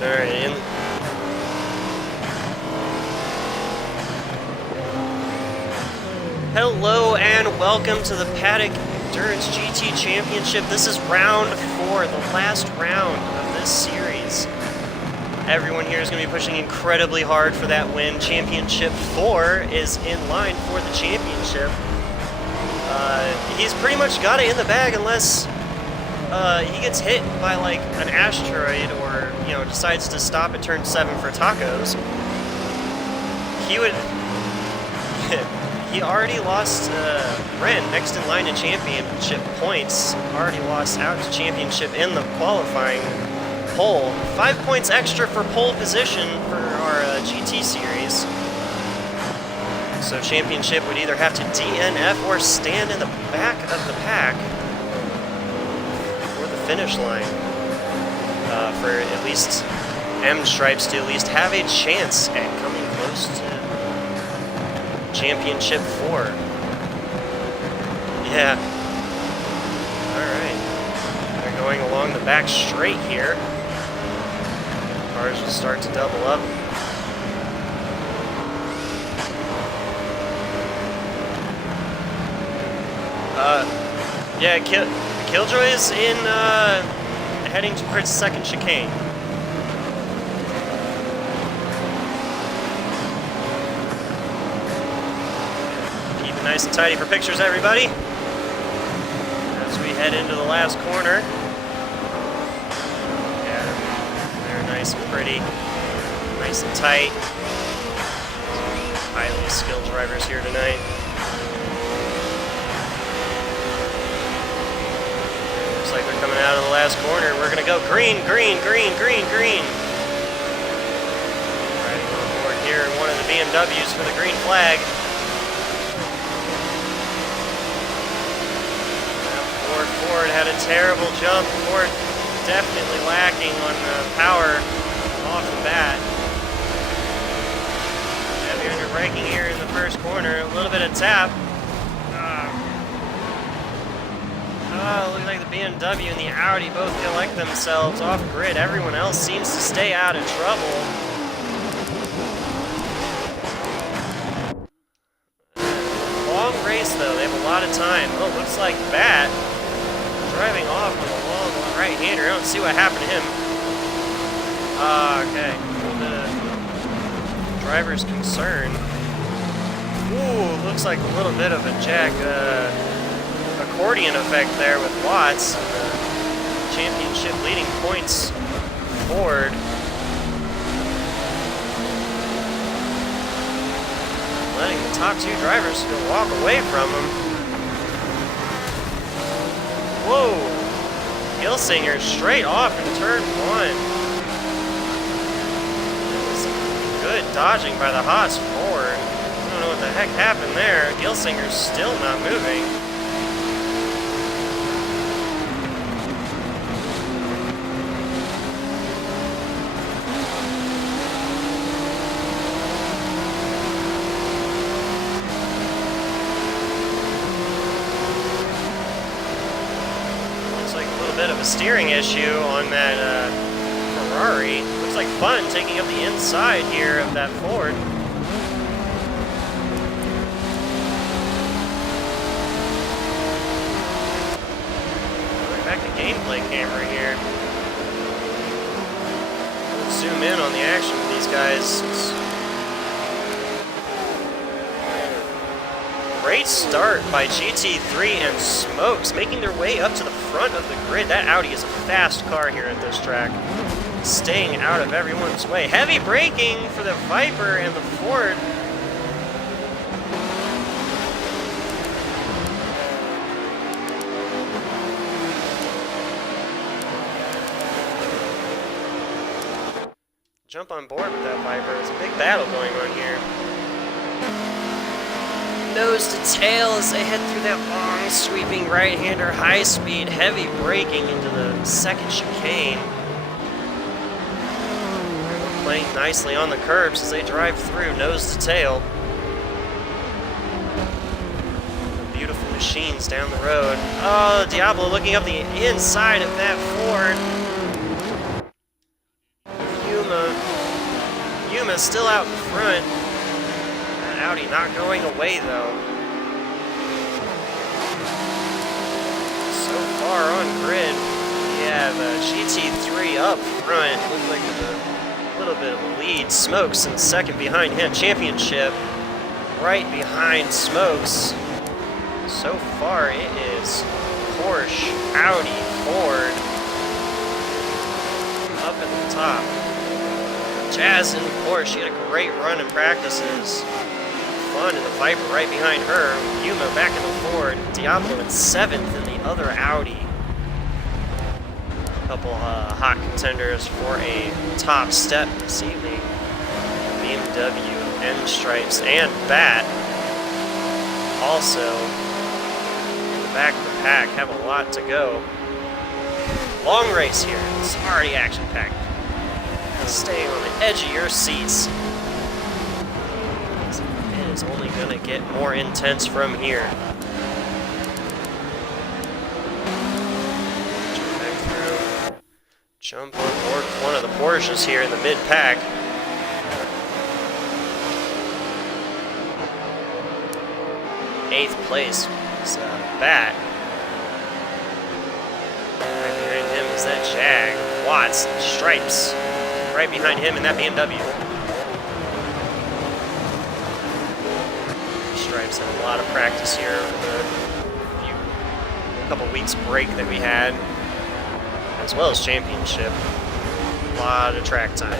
Alright, hello and welcome to the Paddock Endurance GT Championship. This is round 4, the last round of this series. Everyone here is going to be pushing incredibly hard for that win. Championship 4 is in line for the championship. He's pretty much got it in the bag unless he gets hit by like an asteroid or, you know, decides to stop at turn 7 for tacos. He would... He already lost Ren next in line to championship points. Already lost out to championship in the qualifying pole. 5 points extra for pole position for our GT series. So championship would either have to DNF or stand in the back of the pack for the finish line. For at least M Stripes to at least have a chance at coming close to Championship 4. Yeah. Alright. They're going along the back straight here. Cars will start to double up. Yeah, Killjoy is in, heading towards second chicane. Nice and tidy for pictures, everybody. As we head into the last corner. Yeah, they're nice and pretty. Nice and tight. Highly skilled drivers here tonight. Looks like they're coming out of the last corner. We're going to go green, green, green, green, green. Riding on board here in one of the BMWs for the green flag. Ford had a terrible jump. Ford definitely lacking on power off the bat. Heavy under braking here in the first corner. A little bit of tap. Looks like the BMW and the Audi both collect themselves off grid. Everyone else seems to stay out of trouble. Long race though. They have a lot of time. Oh, looks like Bat driving off with a long right-hander. I don't see what happened to him. Okay. The driver's concern. Ooh, looks like a little bit of a Jack accordion effect there with Watts. Championship leading points Ford. Letting the top 2 drivers walk away from him. Whoa! Gilsinger straight off in turn 1. That was good dodging by the Haas Ford. I don't know what the heck happened there. Gilsinger's still not moving. Bit of a steering issue on that Ferrari. Looks like fun taking up the inside here of that Ford. Going back to gameplay camera here. Let's zoom in on the action with these guys. Great start by GT3 and Smokes, making their way up to the front of the grid. That Audi is a fast car here at this track, staying out of everyone's way. Heavy braking for the Viper and the Ford. Jump on board with that Viper. There's a big battle going on here. Nose to tail as they head through that long, sweeping right-hander, high-speed, heavy braking into the second chicane. They're playing nicely on the curbs as they drive through, nose to tail. Beautiful machines down the road. Oh, Diablo looking up the inside of that Ford. Yuma still out in front. That Audi not going away though. So far on grid, we have GT3 up front. Looks like a little bit of a lead. Smokes in second behind him. Championship right behind Smokes. So far it is Porsche, Audi, Ford up at the top. Jazz in Porsche, she had a great run in practices. Fun in the Viper right behind her. Yuma back in the Ford. Diablo in 7th in the other Audi. A couple hot contenders for a top step this evening. BMW, N-Stripes, and Bat. Also, in the back of the pack, have a lot to go. Long race here. It's already action-packed. Staying on the edge of your seats. It is only going to get more intense from here. Jump back through. Jump on board with one of the Porsches here in the mid-pack. Eighth place is Bat. Right behind him is that Jag. Watts, Stripes. Right behind him in that BMW. Stripes had a lot of practice here over the couple weeks break that we had, as well as championship. A lot of track time.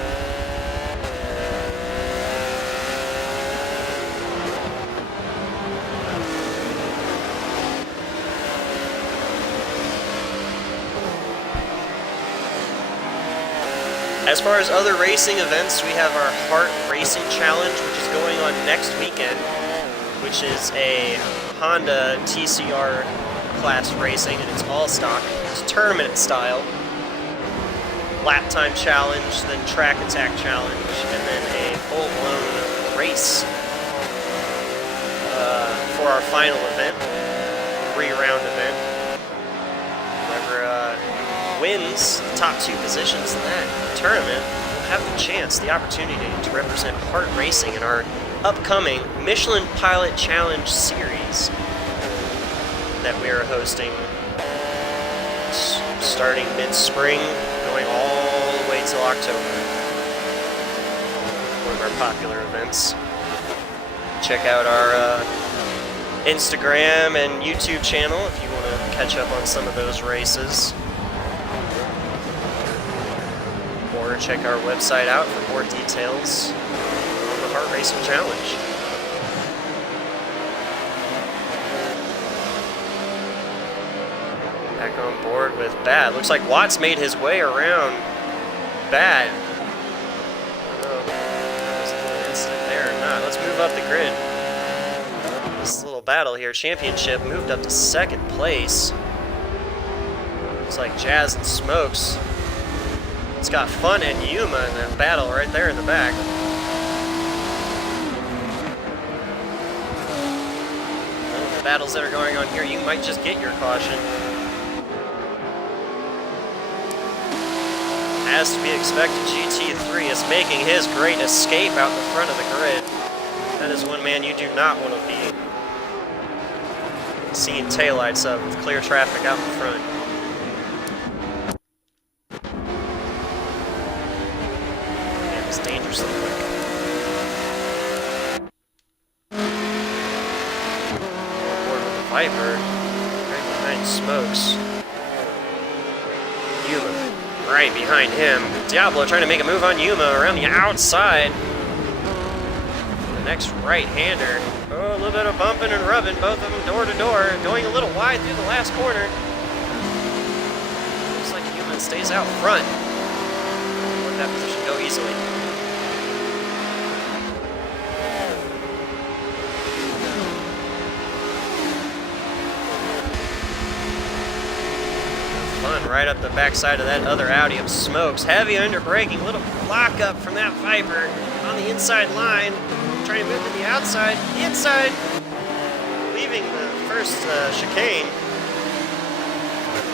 As far as other racing events, we have our Heart Racing Challenge, which is going on next weekend, which is a Honda TCR class racing, and it's all stock. It's tournament style. Lap time challenge, then track attack challenge, and then a full-blown race for our final event, 3-round event. Whoever wins the top 2 positions in that tournament will have the chance, the opportunity to represent Heart Racing in our upcoming Michelin Pilot Challenge series that we are hosting starting mid-spring, going all the way till October. One of our popular events. Check out our Instagram and YouTube channel if you want to catch up on some of those races. Or check our website out for more details on the Heart Racing Challenge. Back on board with Bad. Looks like Watts made his way around Bad. I don't know if there was an incident there or not. Let's move up the grid. This little battle here. Championship moved up to 2nd place. Looks like Jazz and Smokes. It's got Fun and Yuma in that battle right there in the back. The battles that are going on here, you might just get your caution. As to be expected, GT3 is making his great escape out in the front of the grid. That is one man you do not want to be seeing taillights of with clear traffic out in front. Dangerously quick. Forward with the Viper, right behind Smokes. Yuma, right behind him. Diablo trying to make a move on Yuma around the outside. The next right-hander. Oh, a little bit of bumping and rubbing, both of them door to door, going a little wide through the last corner. Looks like Yuma stays out front. Let that position go easily. Right up the backside of that other Audi of Smokes. Heavy underbraking, little lockup from that Viper on the inside line. Trying to move to the outside, the inside, leaving the first chicane.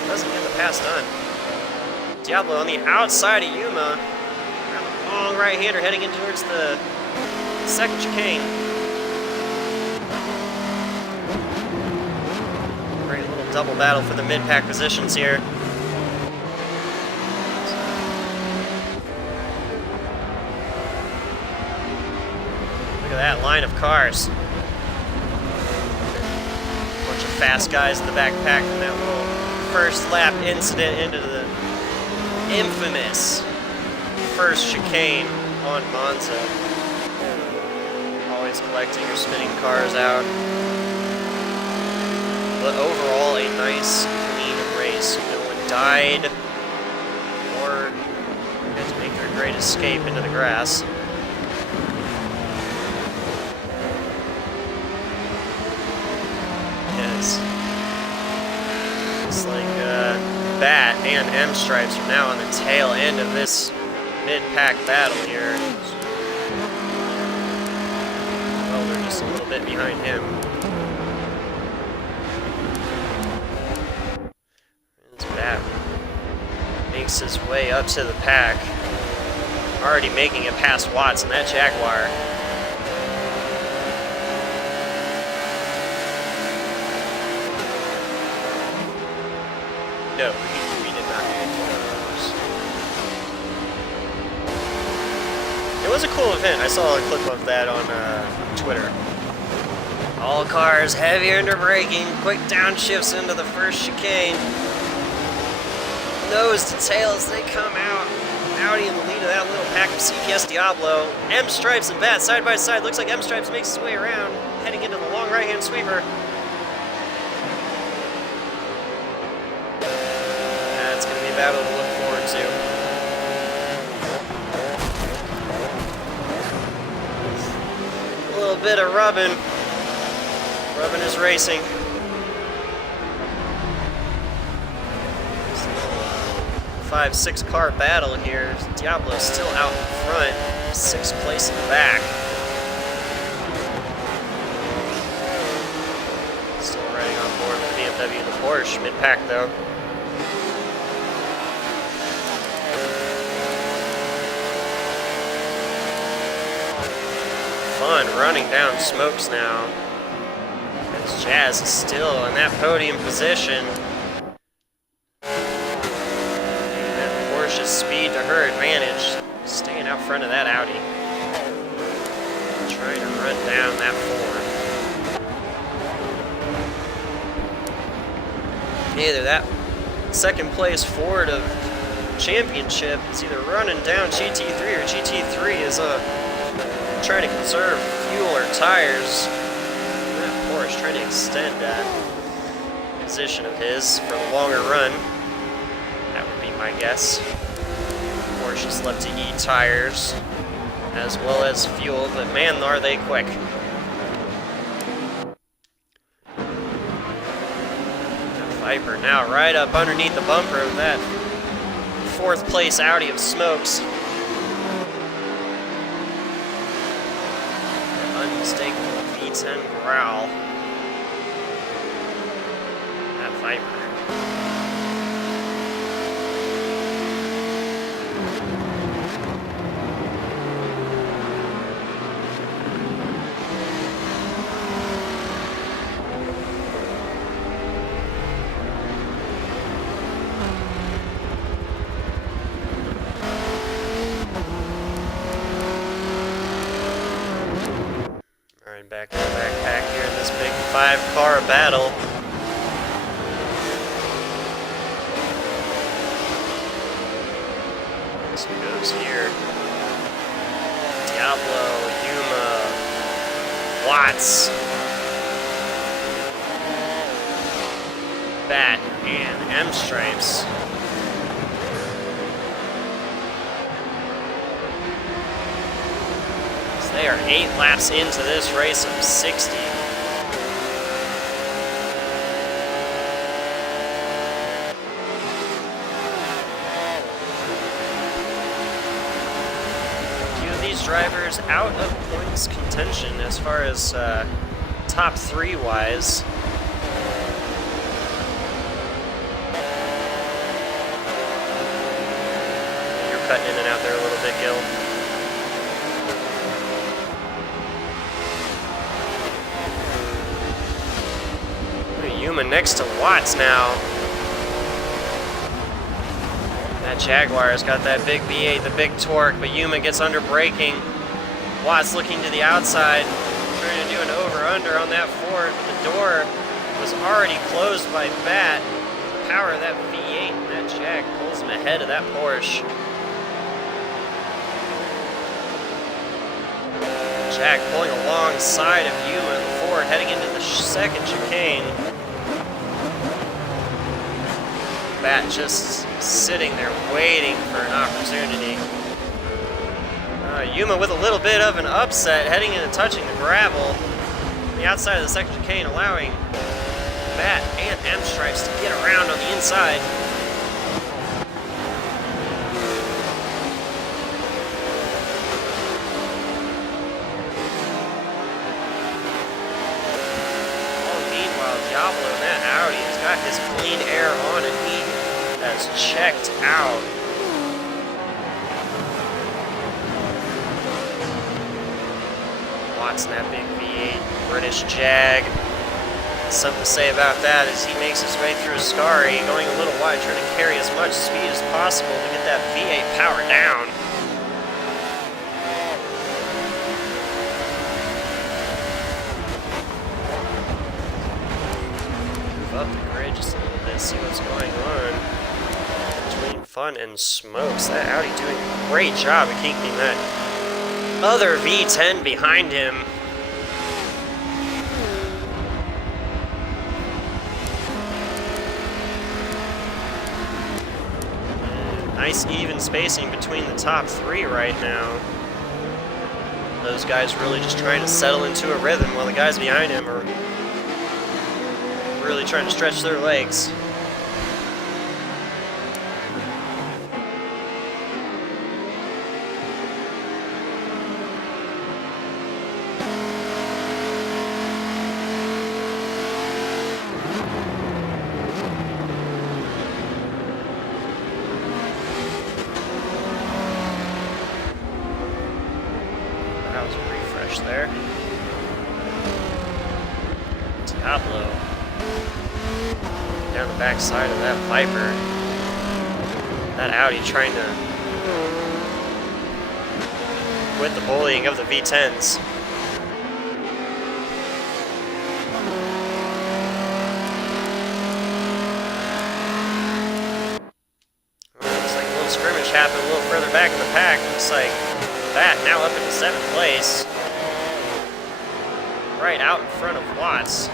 Doesn't get the pass done. Diablo on the outside of Yuma, around the long right-hander heading in towards the second chicane. Great little double battle for the mid-pack positions here. Look at that line of cars. Bunch of fast guys in the backpack from that little first lap incident into the infamous first chicane on Monza. Always collecting or spinning cars out. But overall, a nice, clean race. No one died or had to make their great escape into the grass. Yes. Looks like Bat and M Stripes are now on the tail end of this mid-pack battle here. Well, they're just a little bit behind him. This Bat makes his way up to the pack. Already making it past Watts in that Jaguar. No, we did not get one of those. It was a cool event. I saw a clip of that on Twitter. All cars heavier into braking, quick downshifts into the first chicane. Nose to tail as they come out. Audi in the lead of that little pack of CPS Diablo. M Stripes and Bat side by side. Looks like M Stripes makes his way around, heading into the long right-hand sweeper. That's going to be a battle to look forward to. A little bit of rubbing. Rubbing is racing. 5-6 car battle here. Diablo's still out in front, 6th place in the back. Still riding on board with the BMW and the Porsche, mid-pack though. Fun running down smokes now. As Jazz is still in that podium position. Speed to her advantage, staying out front of that Audi. Trying to run down that Ford. Either that second place Ford of championship is either running down GT3 or GT3 is trying to conserve fuel or tires. That Porsche trying to extend that position of his for the longer run. That would be my guess. Porsche's left to eat tires as well as fuel, but man, are they quick. That Viper now right up underneath the bumper of that 4th place Audi of smokes. Unmistakable V10 growl. That Viper. Back in the backpack here in this big 5-car battle. So who goes here? Diablo, Yuma, Watts, Bat, and M Stripes. They are 8 laps into this race of 60. A few of these drivers out of points contention as far as top 3 wise. You're cutting in and out there a little bit, Gil. Yuma next to Watts now. That Jaguar's got that big V8, the big torque, but Yuma gets under braking. Watts looking to the outside, trying to do an over-under on that Ford, but the door was already closed by Bat. The power of that V8 and that Jag pulls him ahead of that Porsche. Jag pulling alongside of Yuma and Ford, heading into the second chicane. Bat just sitting there waiting for an opportunity. Yuma with a little bit of an upset, heading in and touching the gravel on the outside of the second chicane, allowing Bat and M-Stripes to get around on the inside. Meanwhile, Diablo in that Audi has got his clean air on and he has checked out. Watts in that big V8 British Jag. Something to say about that is he makes his way through Ascari, going a little wide, trying to carry as much speed as possible to get that V8 power down. Move up the grid just a little bit, see what's going on between Fun and Smokes. That Audi doing a great job of keeping that other V10 behind him. Nice even spacing between the top three right now. Those guys really just trying to settle into a rhythm while the guys behind him are really trying to stretch their legs. There. Diablo. Down the back side of that Viper. That Audi trying to quit the bullying of the V10s. Well, looks like a little scrimmage happened a little further back in the pack. Looks like that now up into 7th place. Right out in front of Watts.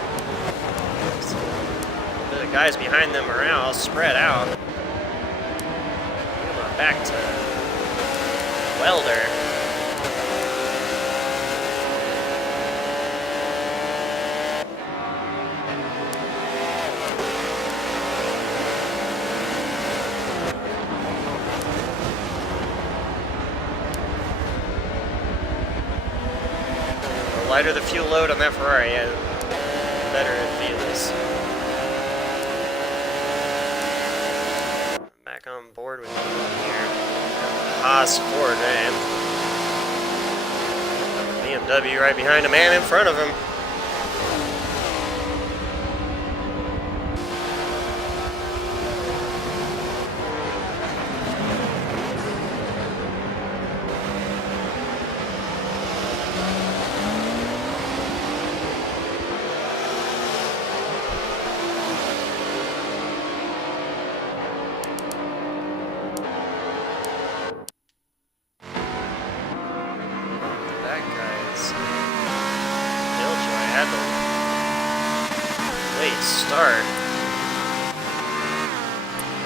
The guys behind them are now all spread out. Back to Welder. The lighter the fuel load on that Ferrari, yeah, the better it feels. Back on board with me here. Haas Ford, man. BMW right behind him and in front of him. Late start.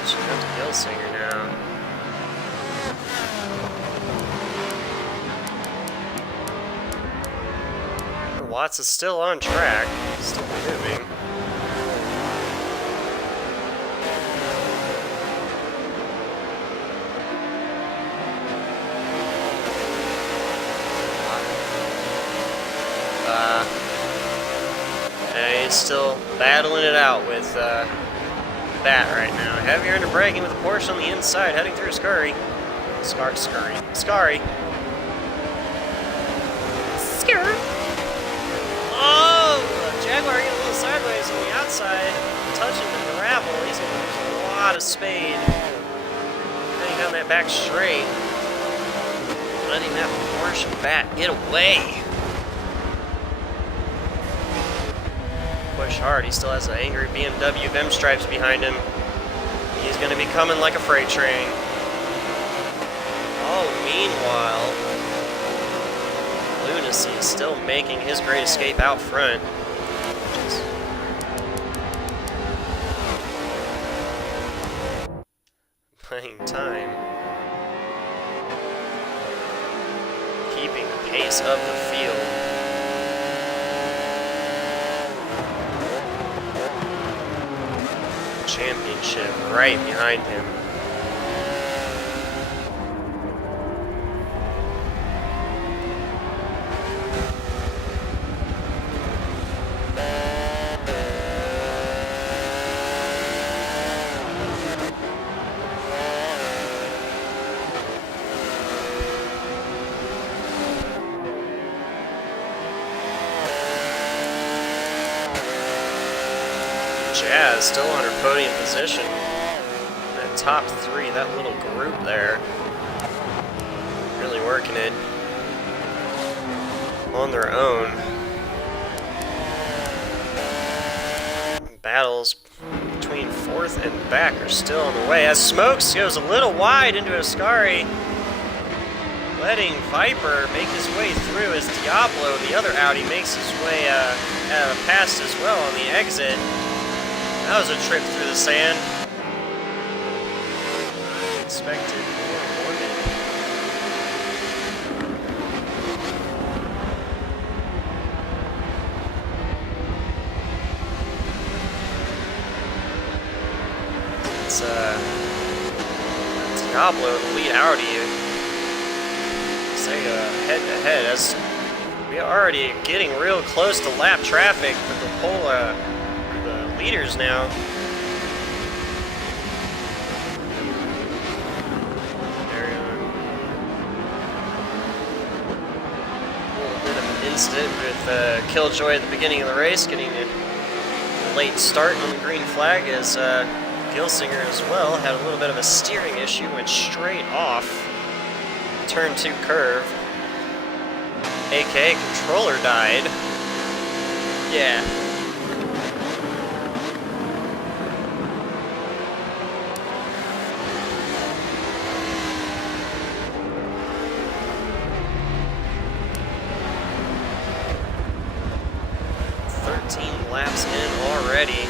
Should go to Gilsinger now. Watts is still on track, still moving. He's still battling it out with Bat right now. Heavier under braking with a Porsche on the inside, heading through Scurry. Scurry. Oh, Jaguar getting a little sideways on the outside, touching the gravel. He's going to lose a lot of speed. Heading down that back straight. Letting that Porsche bat get away. Push hard. He still has an angry BMW Vim stripes behind him. He's going to be coming like a freight train. Oh, meanwhile, Lunacy is still making his great escape out front. Playing time. Keeping the pace of the field. Championship right behind him. Jazz still on her podium position. That top three, that little group there, really working it on their own. Battles between fourth and back are still on the way as Smokes goes a little wide into Ascari, letting Viper make his way through as Diablo, the other Audi, makes his way past as well on the exit. That was a trip through the sand. Expected or wanted. It's Diablo, the lead Audi. Say head to head as we are already getting real close to lap traffic for the pole. Leaders now. A little bit of an incident with Killjoy at the beginning of the race, getting a late start on the green flag as Gilsinger as well had a little bit of a steering issue, went straight off turn 2 curve. AKA controller died. Yeah. Laps in already.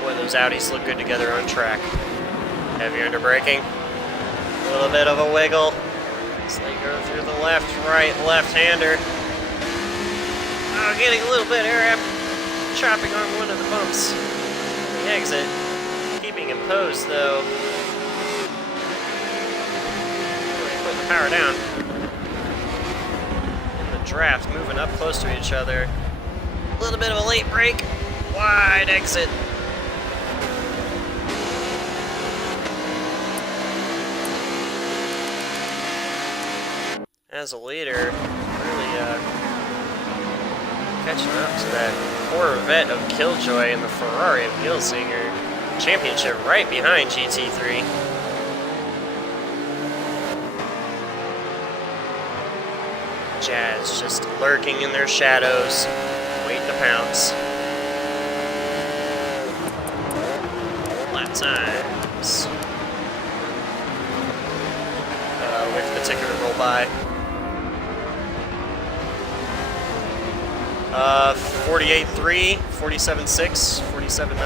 Boy, those Audis look good together on track. Heavy under braking. A little bit of a wiggle. They go through the left, right, left-hander. Oh, getting a little bit air after chopping on one of the bumps. The exit. Keeping him posed, though. Putting the power down. In the draft, moving up close to each other. A little bit of a late break. Wide exit. As a leader, really catching up to that Corvette of Killjoy and the Ferrari of Gilsinger. Championship right behind GT3. Jazz just lurking in their shadows, waiting to pounce. Lap times. Wait for the ticker to roll by. 48.3, 47.6, 47.9.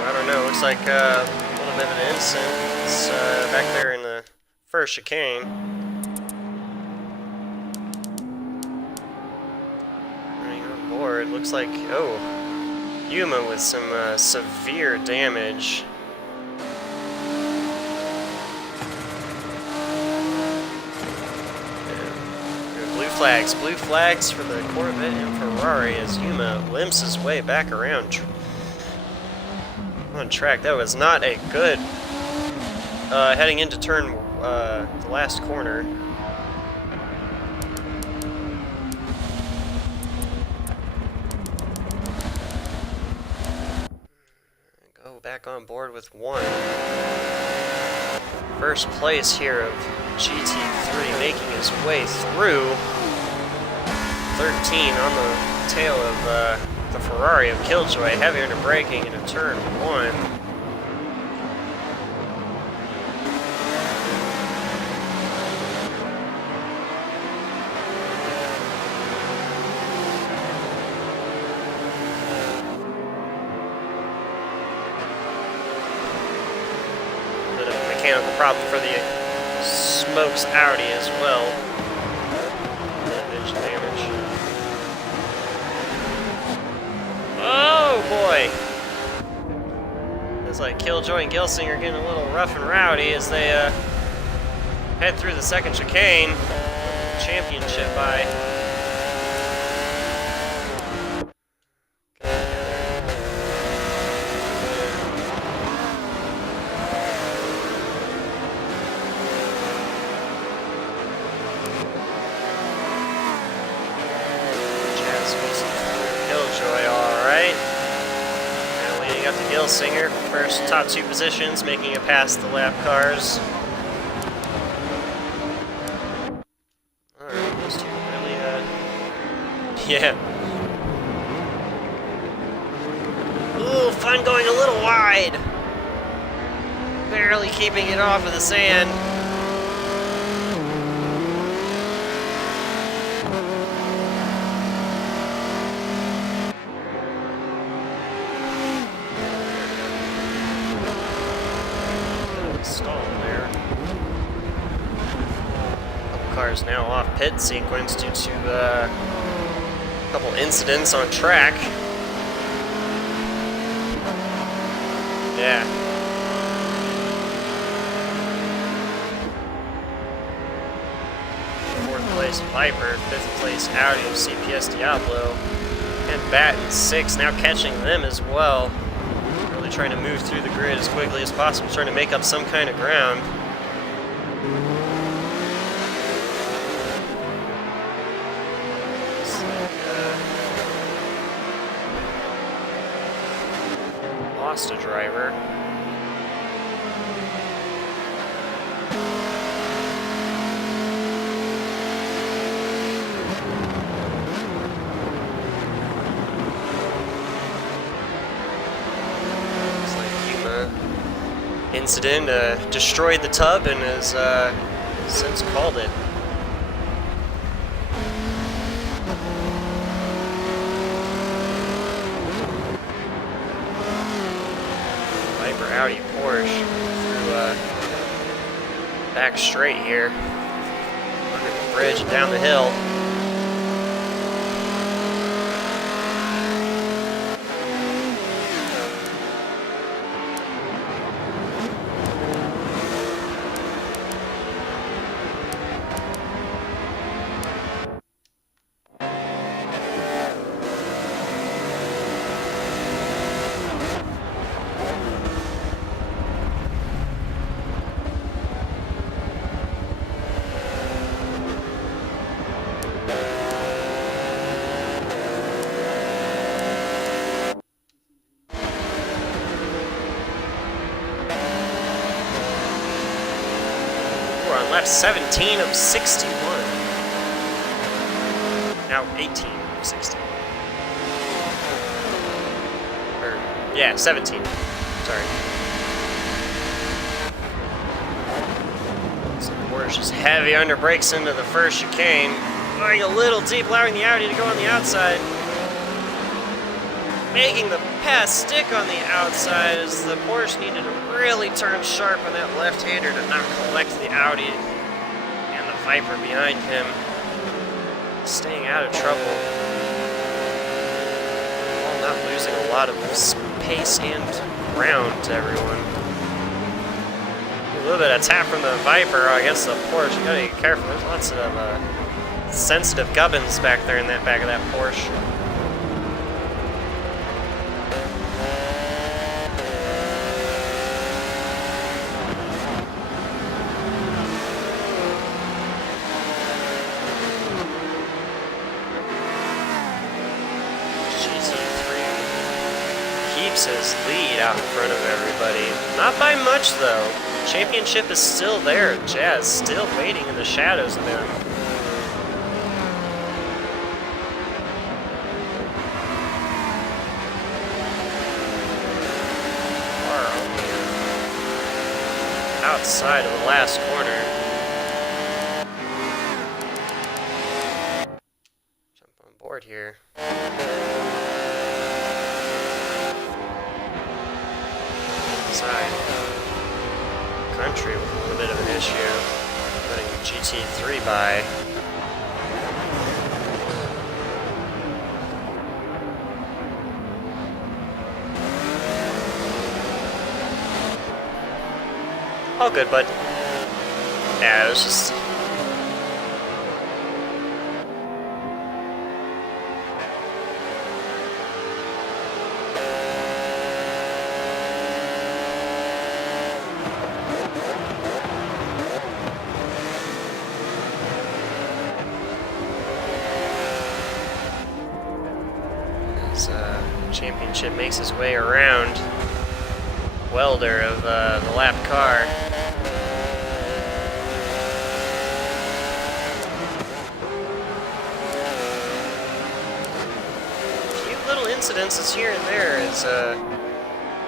I don't know, looks like a little bit of an incident. It's back there in the first chicane. Running on board, looks like, oh. Yuma with some severe damage. Blue flags for the Corvette and Ferrari as Yuma limps his way back around on track. That was not a good heading into turn the last corner. Go back on board with one. First place here of GT3 making his way through. 13 on the tail of the Ferrari of Killjoy, heavy under braking into turn 1. Bit of a mechanical problem for the Smokes Audi as well. Engine damage. Oh boy! It's like Killjoy and Gelsinger getting a little rough and rowdy as they head through the second chicane. Championship by. Gelsinger, first top 2 positions, making it past the lap cars. Alright, those two really, yeah. Ooh, fun going a little wide. Barely keeping it off of the sand. Cars now off pit sequence due to a couple incidents on track. Yeah. Fourth place Viper, fifth place Audi of CPS Diablo, and Bat in 6th, now catching them as well. Really trying to move through the grid as quickly as possible, trying to make up some kind of ground. Lost a driver. Looks like Yuma incident destroyed the tub and has since called it. Audi Porsche through back straight here, under the bridge and down the hill. Lap 17 of 61. Now 18 of 60. Or, yeah, 17. Sorry. So Porsche is heavy under brakes into the first chicane. Going a little deep, allowing the Audi to go on the outside. Making the pass stick on the outside as the Porsche needed to really turn sharp on that left-hander to not collect the Audi and the Viper behind him. Staying out of trouble. not losing a lot of pace and ground to everyone. A little bit of tap from the Viper against the Porsche. You gotta be careful. There's lots of sensitive gubbins back there in that back of that Porsche. Keeps his lead out in front of everybody. Not by much, though. Championship is still there. Jazz still waiting in the shadows of them. Far on the outside of the last corner. Jump on board here. Country with a little bit of an issue. Putting GT3 by. All good, bud. Yeah, it was just... Championship makes his way around welder of the lap car. A few little incidences here and there is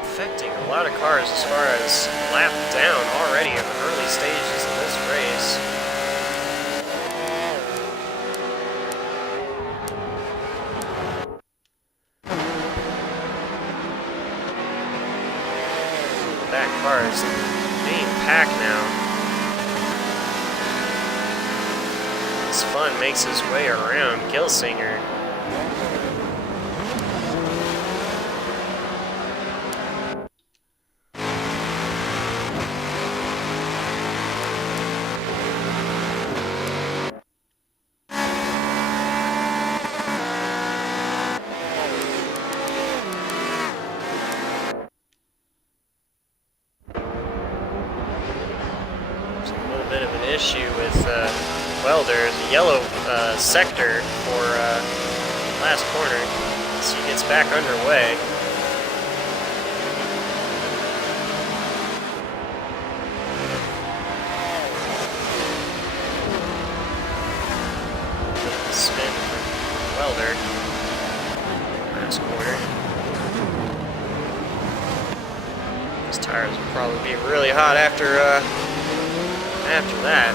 affecting a lot of cars as far as lap down already in the early stages of this race. Back cars being packed now. This fun makes his way around Gilsinger. Bit of an issue with welder, the yellow sector for last corner, so he gets back underway. Spin for welder, last corner. His tires will probably be really hot after that.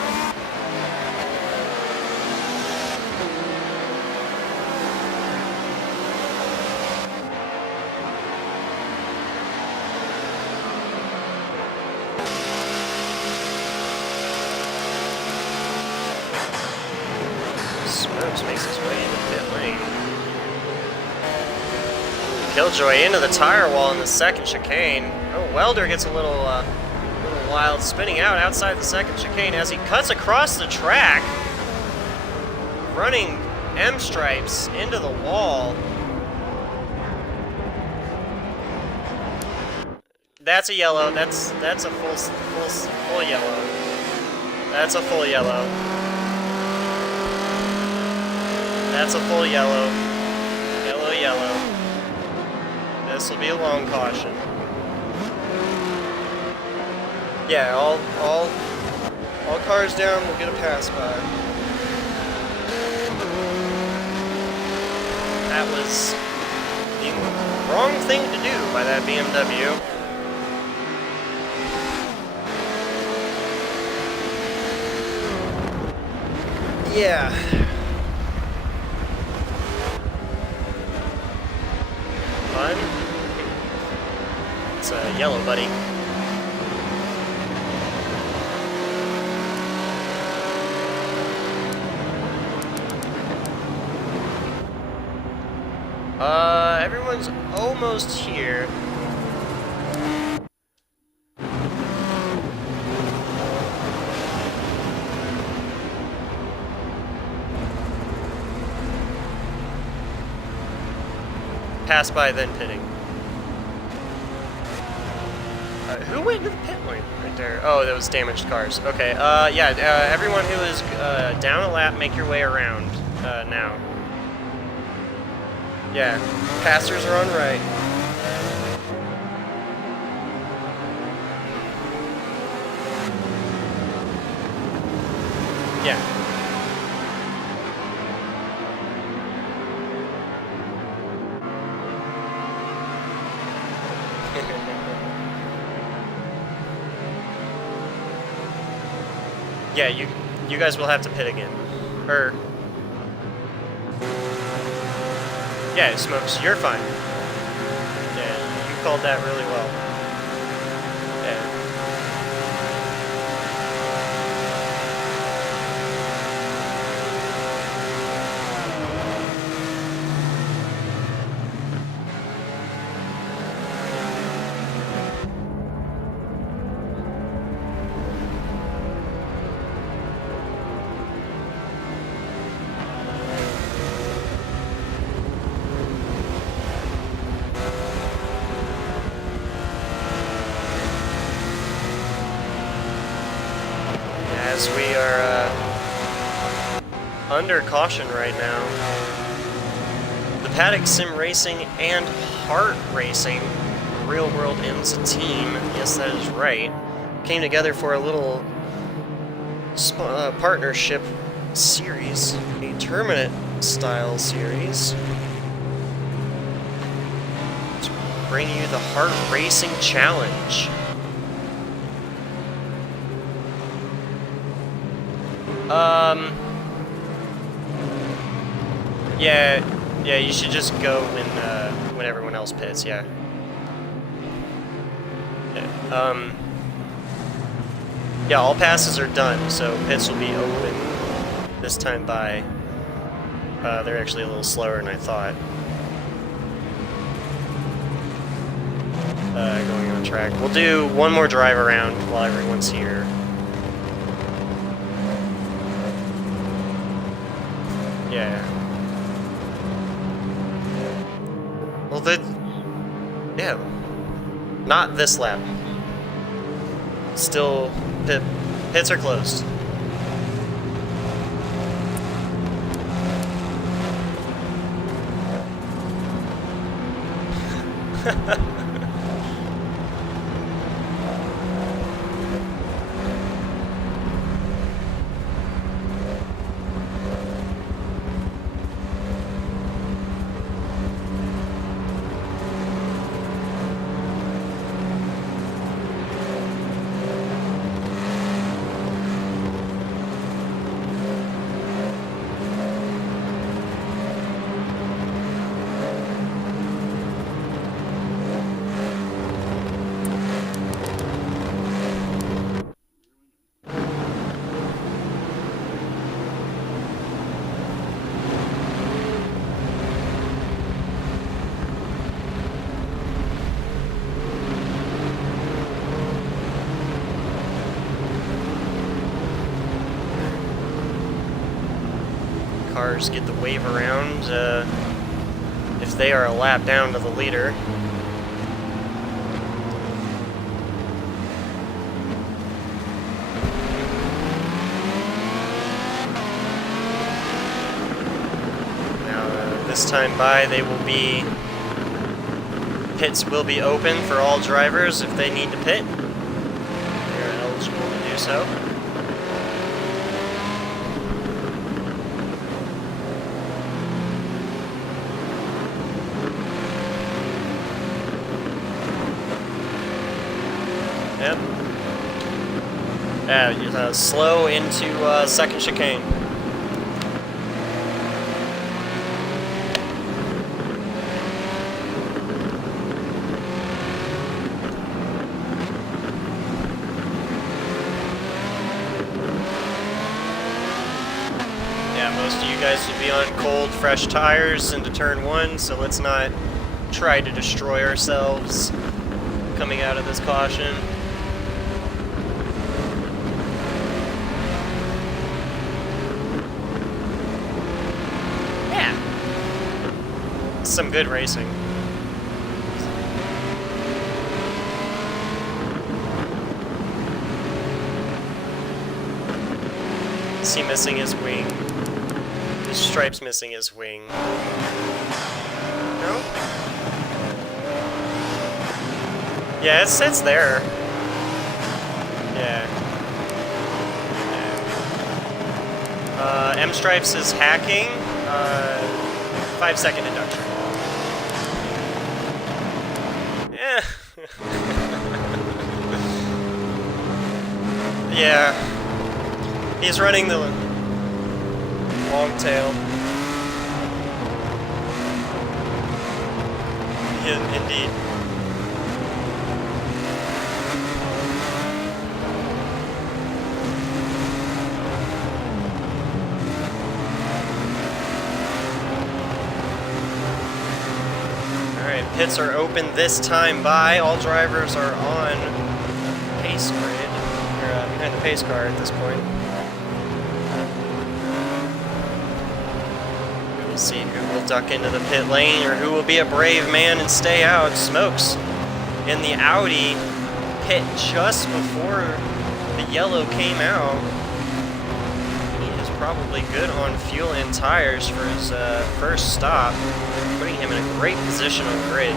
Smokes makes his way into pit lane. Killjoy into the tire wall in the second chicane. Oh, Welder gets a little wild, spinning out outside the second chicane as he cuts across the track, running M stripes into the wall. That's a yellow. That's a full yellow. That's a full yellow. That's a full yellow. Yellow. This will be a long caution. Yeah, all cars down will get a pass by. That was the wrong thing to do by that BMW. Yeah. Fun. It's a yellow, buddy. everyone's almost here. Pass by, then pitting. Who went to the pit lane right there? Oh, that was damaged cars. Okay, yeah, everyone who is down a lap, make your way around now. Yeah, passers are on right. Yeah. Yeah, you guys will have to pit again. Yeah, Smokes, you're fine. Yeah, you called that really well. Yeah. As we are under caution right now, the Paddock Sim Racing and Heart Racing, Real World IMSA team, yes that is right, came together for a little partnership series, a tournament style series, to bring you the Heart Racing Challenge. Yeah, you should just go when everyone else pits, yeah. Yeah, all passes are done, so pits will be open this time by. They're actually a little slower than I thought. Going on track. We'll do one more drive around while everyone's here. Yeah. Well, yeah. Not this lap. Still, pits are closed. Cars get the wave around if they are a lap down to the leader. Now this time by pits will be open for all drivers if they need to pit. They are eligible to do so. Yep. Yeah, slow into second chicane. Yeah, most of you guys would be on cold, fresh tires into turn one, so let's not try to destroy ourselves coming out of this caution. Yeah. Some good racing. Is he missing his wing? His stripe's missing his wing. No? Yeah, it's there. Yeah. M Stripes is hacking. 5-second induction. Yeah. Yeah. He's running the long tail. Indeed. Alright, pits are open this time by. All drivers are on pace grid. Or behind the pace car at this point. We'll see who will duck into the pit lane or who will be a brave man and stay out. Smokes in the Audi pit just before the yellow came out. He is probably good on fuel and tires for his first stop, putting him in a great position on grid.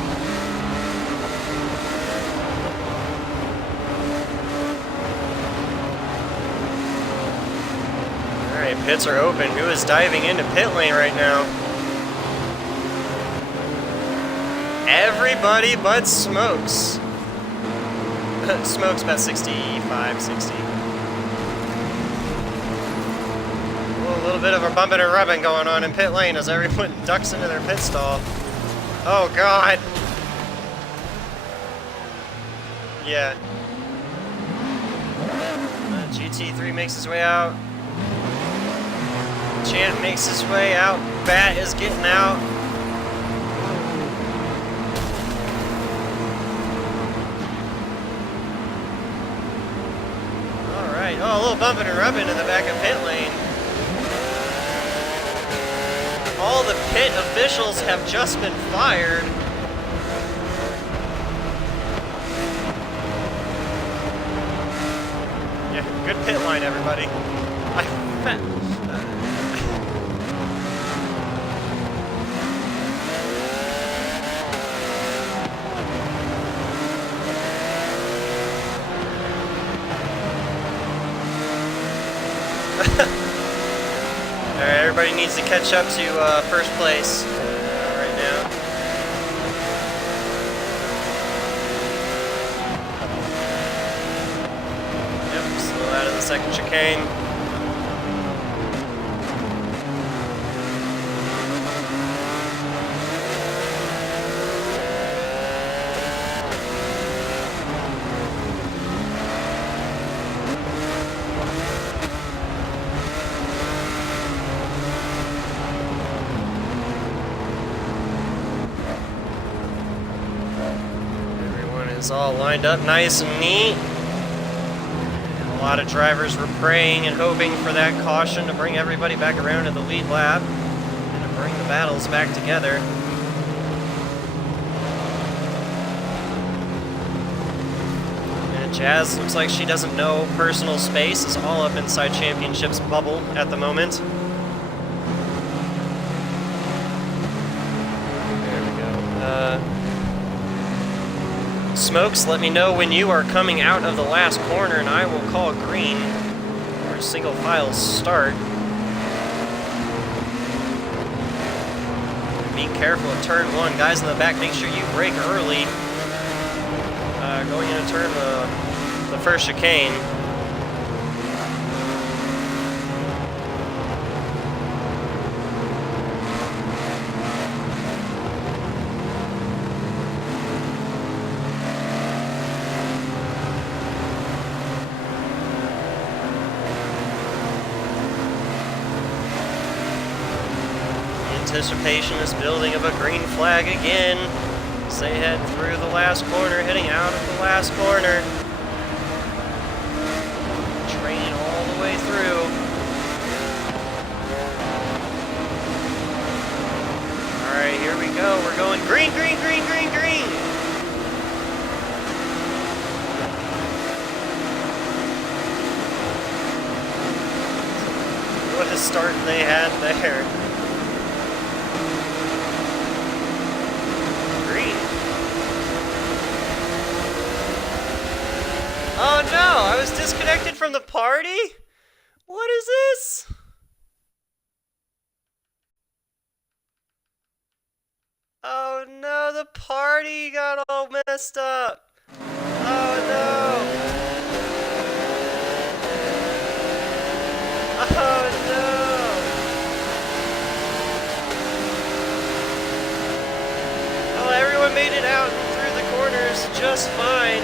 Alright, pits are open. Who is diving into pit lane right now? Everybody but Smokes. Smokes about 65, 60. A little bit of a bumping and rubbing going on in pit lane as everyone ducks into their pit stall. Oh god. Yeah. GT3 makes his way out. Champ makes his way out. Bat is getting out. Alright. Oh, a little bumping and rubbing in the back of pit lane. All the pit officials have just been fired. Yeah, good pit line, everybody. Alright, everybody needs to catch up to first place right now. Yep, still out of the second chicane. It's all lined up nice and neat. And a lot of drivers were praying and hoping for that caution to bring everybody back around to the lead lap and to bring the battles back together. And Jazz looks like she doesn't know personal space, is all up inside Championship's bubble at the moment. There we go. Smokes, let me know when you are coming out of the last corner and I will call green for a single file start. Be careful of turn one. Guys in the back, make sure you brake early. Going into turn the first chicane. Anticipation is building of a green flag again. as they head through the last corner, heading out of the last corner. Train all the way through. Alright, here we go. We're going green, green, green, green, green. What a start they had there. Green. Oh no, I was disconnected from the party? What is this? Oh no, the party got all messed up. Oh no. Oh no. Well, everyone made it out and through the corners just fine.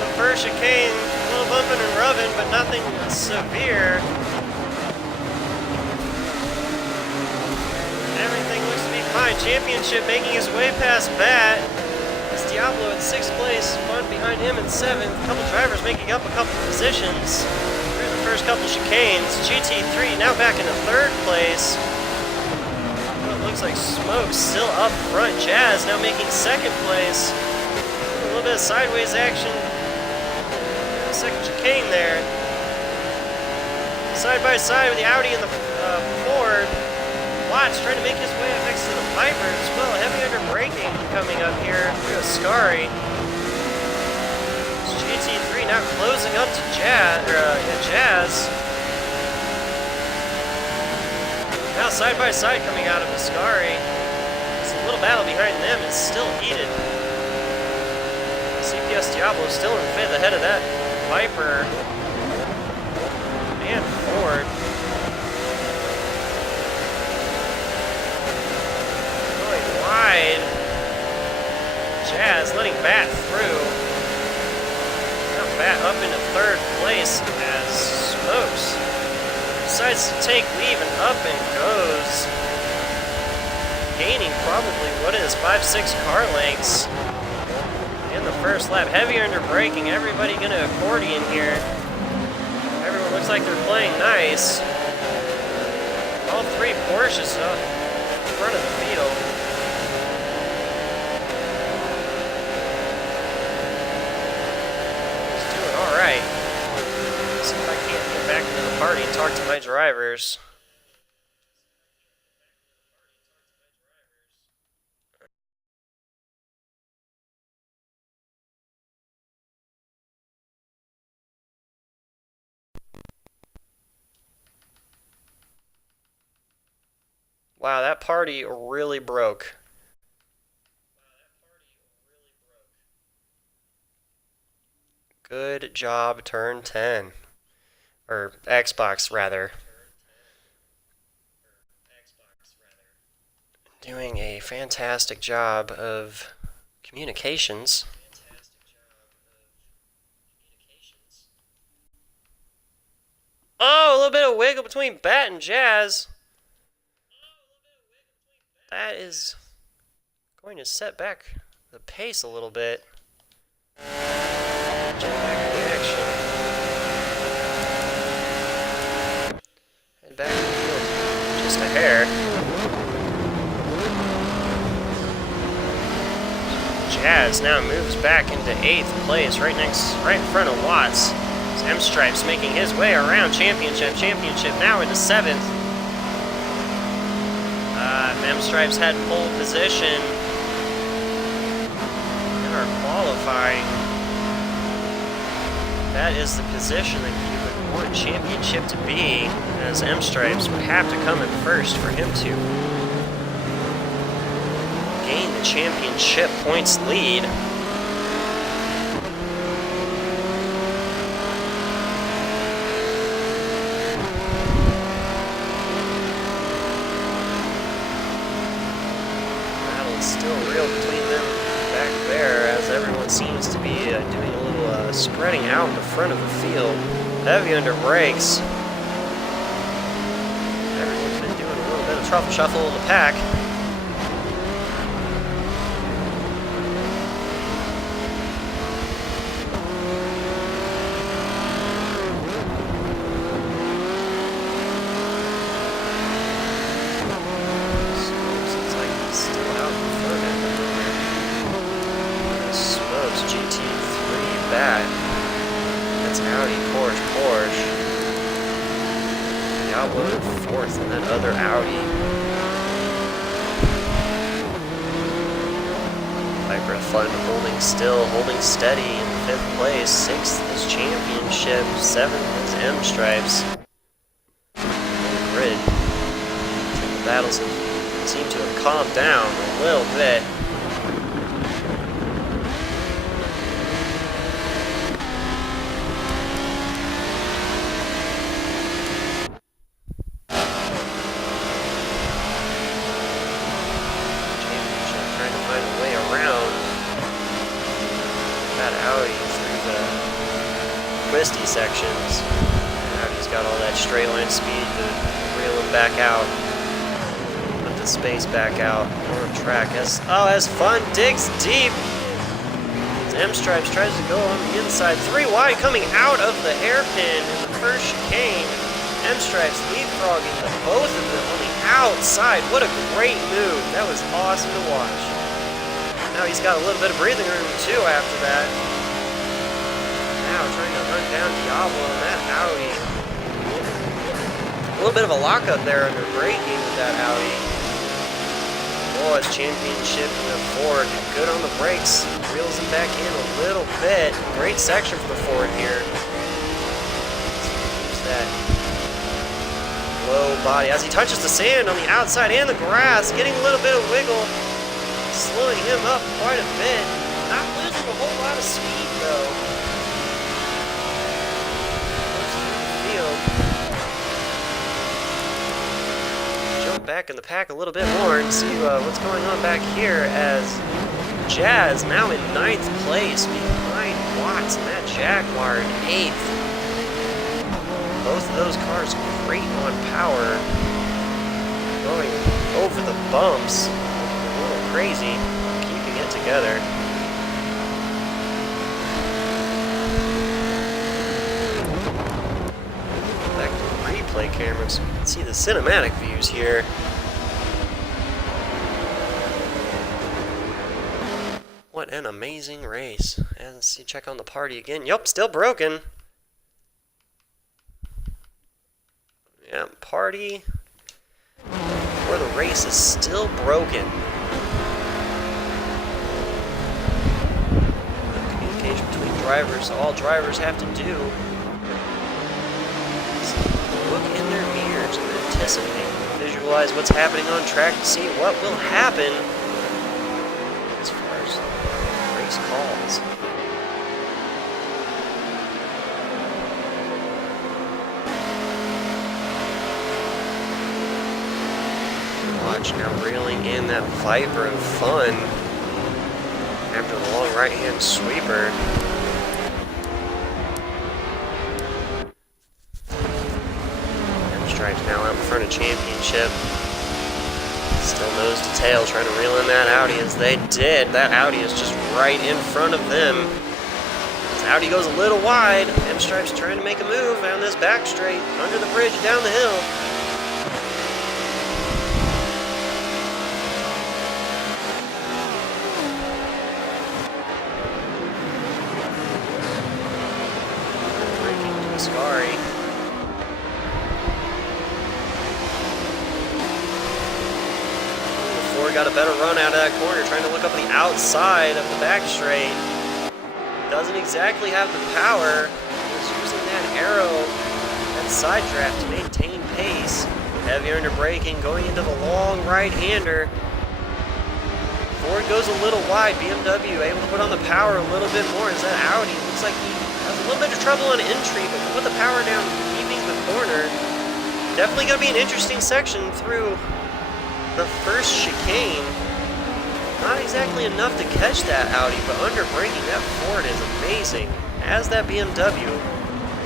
The first chicane, a little bumping and rubbing, but nothing severe. Everything looks to be fine. Championship making his way past Bat. It's Diablo in 6th place, one behind him in 7th. A couple drivers making up a couple positions through the first couple chicanes. GT3 now back into 3rd place. Well, it looks like Smoke still up front. Jazz now making 2nd place. A little bit of sideways action. Second chicane there. Side by side with the Audi and the Ford. Watts trying to make his way up next to the Piper as well. Heavy under braking coming up here through Ascari. GT3 now closing up to Jazz. Now side by side coming out of Ascari. It's a little battle behind them. It's still heated. CPS Diablo still in 5th ahead of that Piper and Ford. Wide. Jazz letting Bat through. Now Bat up into 3rd place as Smokes decides to take leave and up and goes. Gaining probably what is 5-6 car lengths in the first lap. Heavy under braking. Everybody gonna accordion here. Everyone looks like they're playing nice. All 3 Porsches up in front of the field. Alright. See if I can't get back into the party and talk to my drivers. Wow, that party really broke. Good job, turn 10. Or Xbox, rather. Doing a fantastic job of communications. Oh, a little bit of wiggle between Bat and Jazz. That is going to set back the pace a little bit. Check back in action. Head back in the field. Just a hair. Jazz now moves back into 8th place, right in front of Watts. M-Stripes making his way around Championship. Championship now into 7th. M-Stripes had pole position in our qualifying. That is the position that he would want Championship to be, as M-Stripes would have to come in first for him to gain the championship points lead. Still real between them back there, as everyone seems to be doing a little spreading out in the front of the field. Heavy under brakes. Everyone's been doing a little bit of truffle shuffle in the pack. Diablo in 4th in that other Audi. Viper Fun holding still, holding steady in 5th place. 6th is championship. 7th is M Stripes. Grid. The battles seem to have calmed down a little bit. Twisty sections. Now he's got all that straight line speed to reel him back out. Put the space back out. More on track. As Fun digs deep. M Stripes tries to go on the inside. 3 wide coming out of the hairpin in the first chicane. M Stripes leapfrogging both of them on the outside. What a great move. That was awesome to watch. Now he's got a little bit of breathing room too after that. Now trying to hunt down Diablo in that Audi. A little bit of a lockup there under braking with that Audi. Oh, it's championship in the Ford. Good on the brakes. Reels him back in a little bit. Great section for the Ford here. Use that low body as he touches the sand on the outside and the grass. Getting a little bit of wiggle. Slowing him up quite a bit. Not losing a whole lot of speed though. Jump back in the pack a little bit more and see what's going on back here as Jazz now in 9th place behind Watts and that Jaguar in 8th. Both of those cars great on power. Going over the bumps. A little crazy. Keeping it together. Play cameras so you can see the cinematic views here. What an amazing race. And let's see, check on the party again. Yup, still broken. Yeah, party for the race is still broken. The communication between drivers, all drivers have to do. Look in their mirrors and anticipate, visualize what's happening on track to see what will happen as far as race calls. Watch now reeling in that Viper and Fun after the long right-hand sweeper. Stripes now out in front of championship. Still nose to tail trying to reel in that Audi as they did. That Audi is just right in front of them. As Audi goes a little wide, M Stripes trying to make a move down this back straight, under the bridge, down the hill. Braking to Ascari. Got a better run out of that corner, trying to look up the outside of the back straight. Doesn't exactly have the power. He's using that arrow, that side draft to maintain pace. Heavy under braking, going into the long right-hander. Ford goes a little wide. BMW able to put on the power a little bit more as that Audi looks like he has a little bit of trouble on entry, but can put the power down, keeping the corner. Definitely going to be an interesting section through the first chicane. Not exactly enough to catch that Audi, but under braking, that Ford is amazing. As that BMW.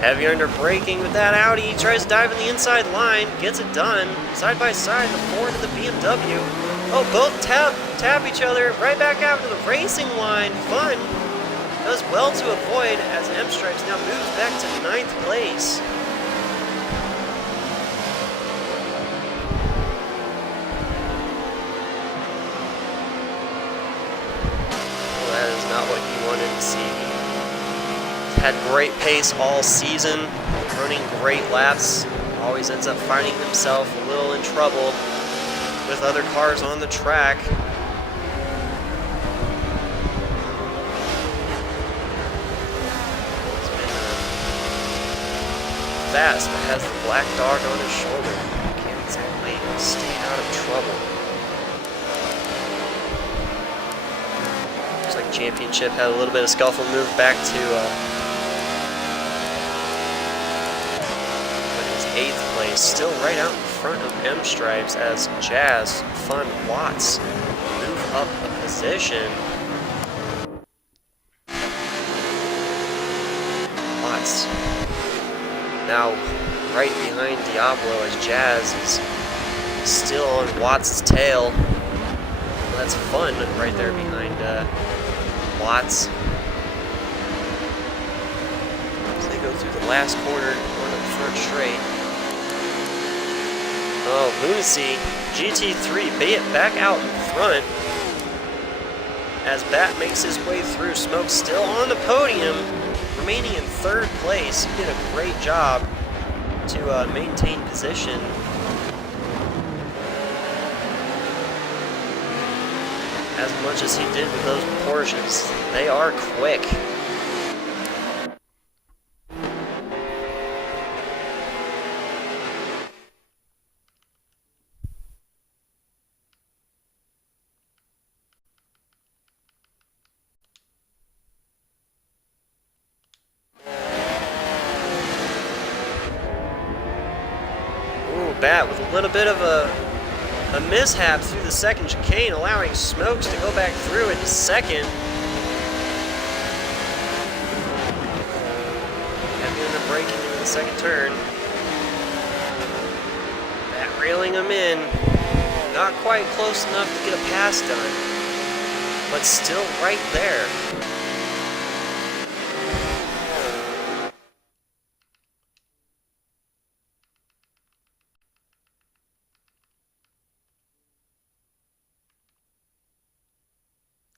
Heavy under braking with that Audi. He tries to dive in the inside line, gets it done. Side by side, the Ford and the BMW. Oh, both tap each other right back out to the racing line. Fun does well to avoid as M Stripes now moves back to 9th place. Not what you wanted to see. Had great pace all season, running great laps always ends up finding himself a little in trouble with other cars on the track. He's been fast, but has the black dog on his shoulder. Can't exactly stay out of trouble. Looks like Championship had a little bit of scuffle, moved back to his 8th place, still right out in front of M Stripes as Jazz, Fun, Watts move up a position. Watts now right behind Diablo as Jazz is still on Watts' tail. Well, that's Fun right there behind Watts. As they go through the last corner, going up the front straight. Oh, Lunacy, GT3, back out in front. As Bat makes his way through, Smoke still on the podium, remaining in 3rd place. He did a great job to maintain position. As much as he did with those Porsches, they are quick. Bat with a little bit of a mishap through the second chicane, allowing Smokes to go back through into 2nd. And then the braking into the 2nd turn. Bat reeling him in. Not quite close enough to get a pass done, but still right there.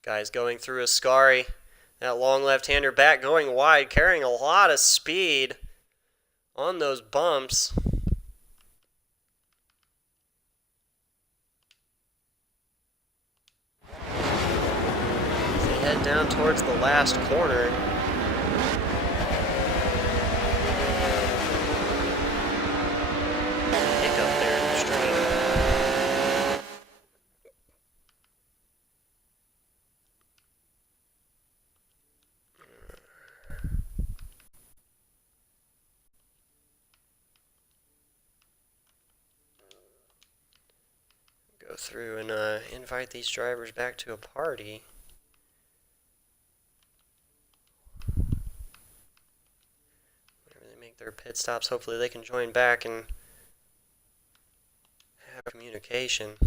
Guys going through Ascari. That long left-hander back going wide, carrying a lot of speed on those bumps. As they head down towards the last corner. Hiccup there in the straight. Through and invite these drivers back to a party. Whenever they make their pit stops, hopefully they can join back and have communication.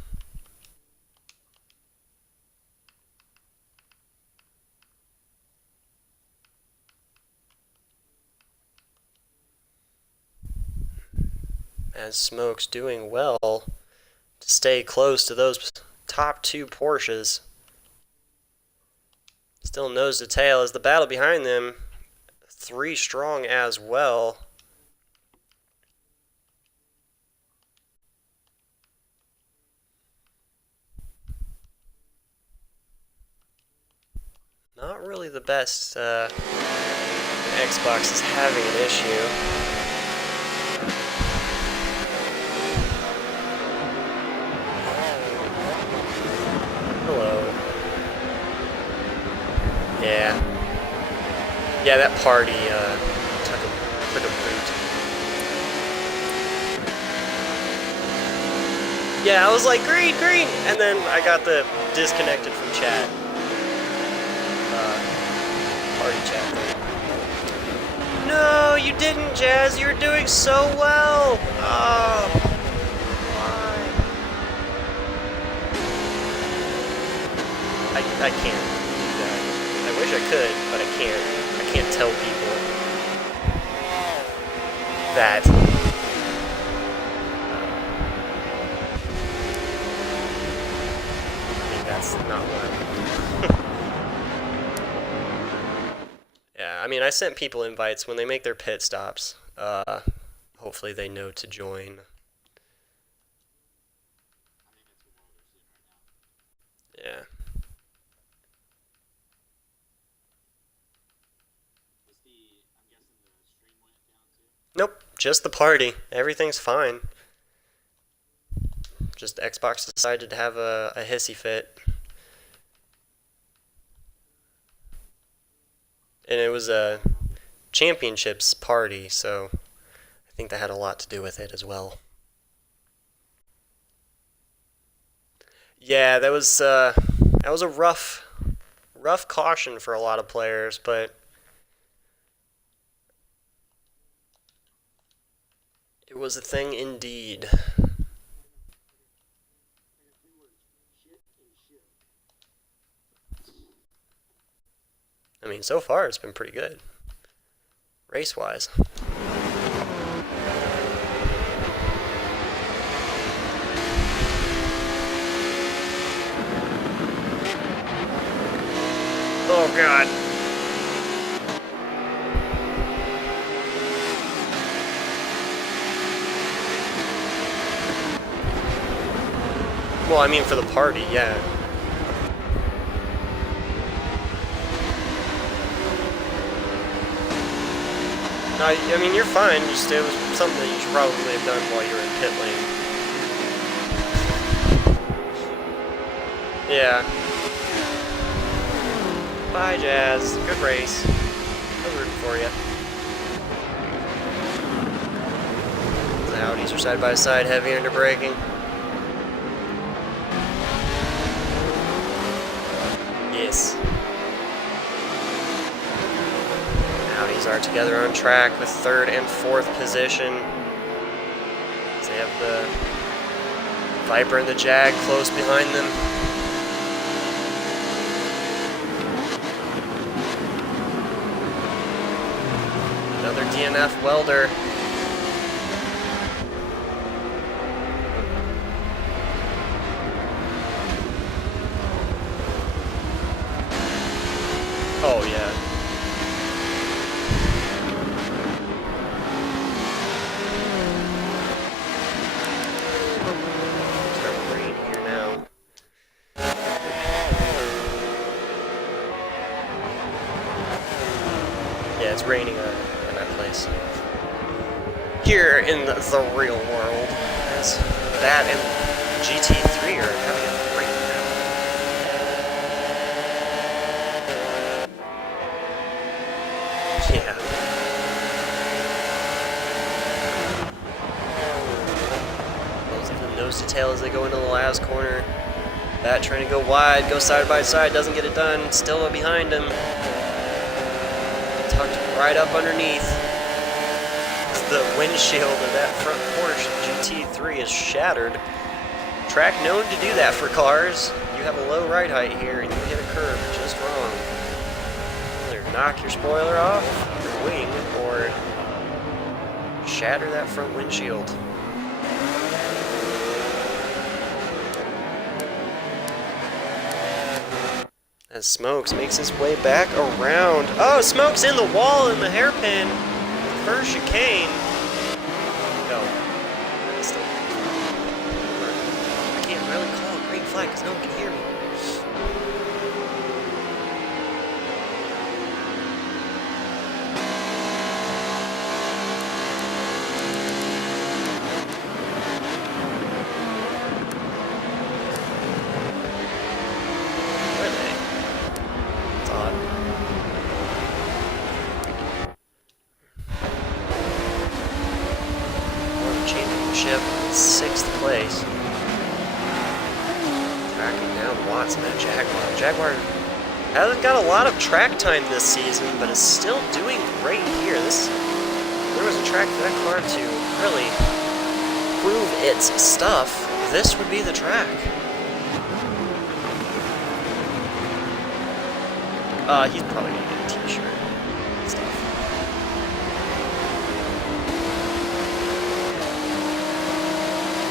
As Smoke's doing well to stay close to those top 2 Porsches. Still nose to tail as the battle behind them, 3 strong as well. Not really the best. Xbox is having an issue. Yeah, that party took a boot. Yeah, I was like, green, and then I got the disconnected from chat. Party chat thing. No, you didn't, Jazz. You're doing so well. Oh, why? I can't do that. I wish I could, but I can't. I can't tell people that. I mean, that's not what Yeah, I mean, I sent people invites when they make their pit stops. hopefully they know to join. Yeah. Nope, just the party. Everything's fine. Just Xbox decided to have a hissy fit. And it was a championships party, so I think that had a lot to do with it as well. Yeah, that was a rough caution for a lot of players, but it was a thing indeed. I mean, so far it's been pretty good, race-wise. Oh god. Well, I mean for the party, yeah. I mean, you're fine, just it was something that you should probably have done while you were in pit lane. Yeah. Bye, Jazz. Good race. I was rooting for you. The Audis are side by side, heavy under braking. Yes. Audis are together on track with third and fourth position. They have the Viper and the Jag close behind them. Another DNF welder. Oh, yeah. Start rain here now. Yeah, it's raining in that place. Here in the real world, as that and GT3 are having a great now. Yeah. Both of them nose to tail as they go into the last corner. That trying to go wide, go side by side, doesn't get it done. Still behind him. Tucked right up underneath. The windshield of that front Porsche GT3 is shattered. Track known to do that for cars. You have a low ride height here and you hit a curve just wrong. Either knock your spoiler off, your wing, or shatter that front windshield. As Smokes makes his way back around. Oh, Smokes in the wall in the hairpin. First chicane. No. Still. I can't really call a green flag because no one can hear me. Where are they? It's odd. Championship, 6th place. Tracking down Watson at Jaguar. Jaguar hasn't got a lot of track time this season, but is still doing great here. There was a track for that car to really prove its stuff. This would be the track. He's probably gonna get a t-shirt and stuff.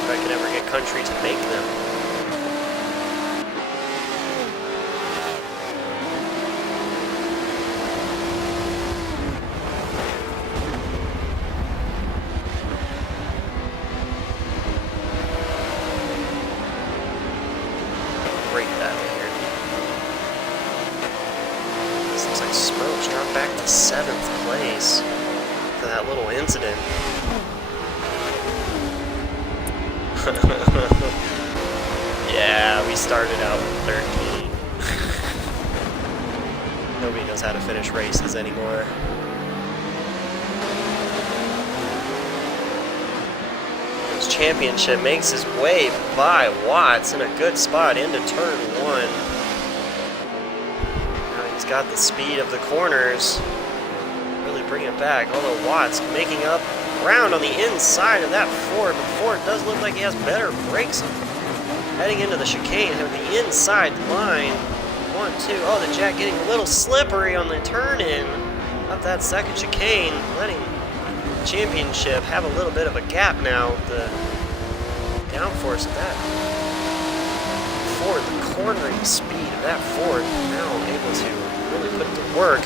If I could ever get Country to make them. 7th place for that little incident. Yeah, we started out with 13. Nobody knows how to finish races anymore. This championship makes his way by Watts in a good spot into turn 1. Now he's got the speed of the corners. Really bring it back. Although Watts making up ground on the inside of that Ford, but Ford does look like he has better brakes heading into the chicane with the inside line. 1, 2. Oh, the Jack getting a little slippery on the turn in of that second chicane, letting the championship have a little bit of a gap now. The downforce of that Ford, the cornering speed of that Ford, now able to really put it to work,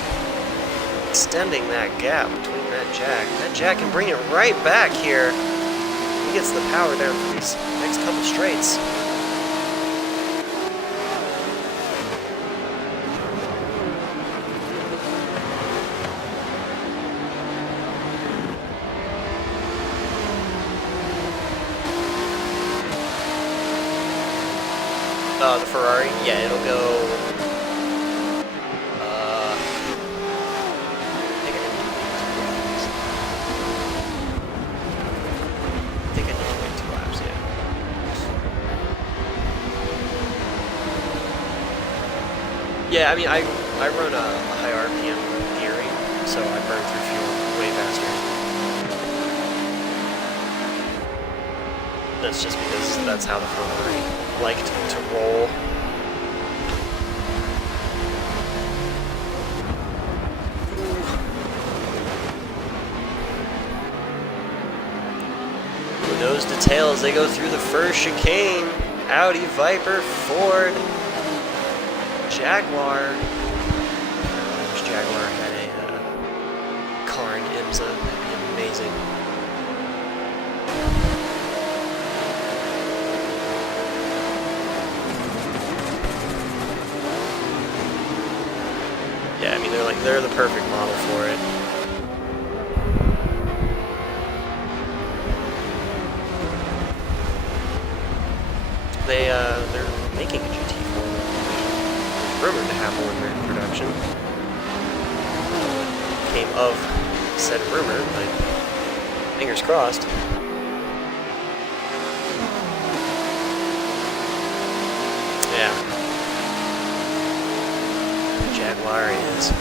extending that gap between that Jack. That Jack can bring it right back here. He gets the power down for these next couple straights. The Ferrari, yeah, it'll go. I think I need to wait 2 laps, yeah. Yeah, I mean, I run a high RPM gearing, so I burn through fuel way faster. That's just because that's how the Ferrari liked to roll. From nose to tail as they go through the first chicane. Audi, Viper, Ford, Jaguar. I wish Jaguar had a car in IMSA. That'd be amazing. Yeah, I mean, they're the perfect model for it. They're making a GT4. There's rumored to have one in production. Came of said rumor, but fingers crossed. Yeah. Jaguar is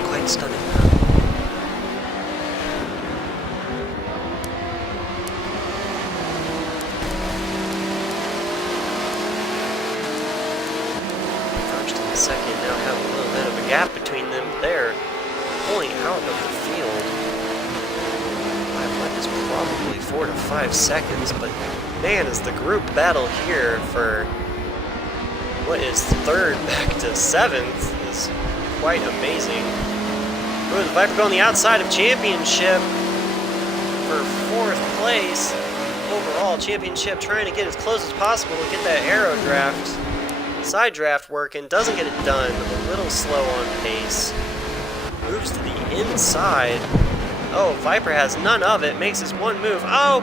quite stunning. First and second now have a little bit of a gap between them. They're pulling out of the field. That is probably 4 to 5 seconds, but man, is the group battle here for what is 3rd back to 7th is quite amazing. Ooh, the Viper going the outside of championship for 4th place. Overall, championship trying to get as close as possible to get that aero draft, side draft working. Doesn't get it done. A little slow on pace. Moves to the inside. Oh, Viper has none of it. Makes his one move. Oh!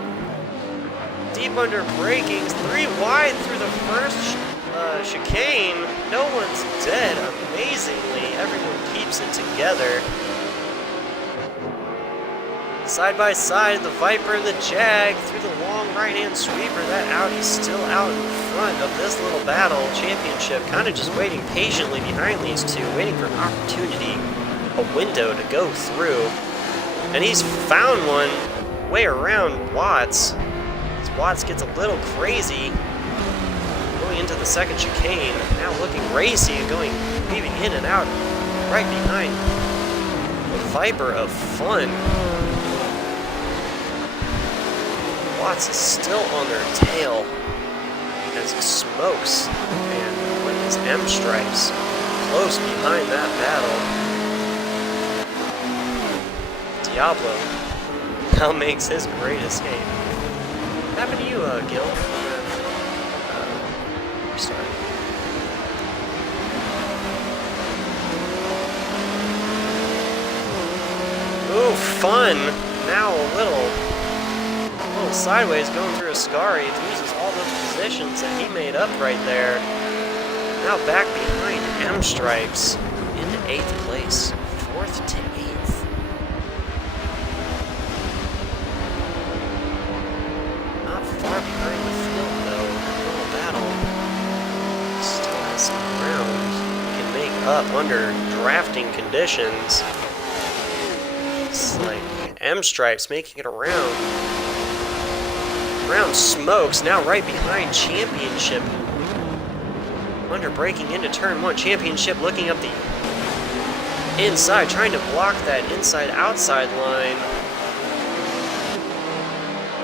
Deep under braking. 3 wide through the first chicane. No one's dead. Amazingly, everyone keeps it together. Side by side, the Viper and the Jag through the long right-hand sweeper. That Audi's still out in front of this little battle. Championship kind of just waiting patiently behind these two, waiting for an opportunity, a window to go through. And he's found one way around Watts. As Watts gets a little crazy. Going into the second chicane, now looking racy and going, weaving in and out, right behind the Viper of Fun. Watts is still on their tail as he smokes, and with his M stripes close behind that battle. Diablo now makes his great escape. What happened to you, Gil? Restart. Ooh, fun. Now a little sideways going through Ascari. Loses all those positions that he made up right there. Now back behind M Stripes into 8th place. 4th to 8th. Not far behind the field though. Little battle. Still has some ground. Can make up under drafting conditions. It's like M Stripes making it around. Around Smokes, now right behind Championship. Under breaking into turn 1. Championship looking up the inside, trying to block that inside-outside line.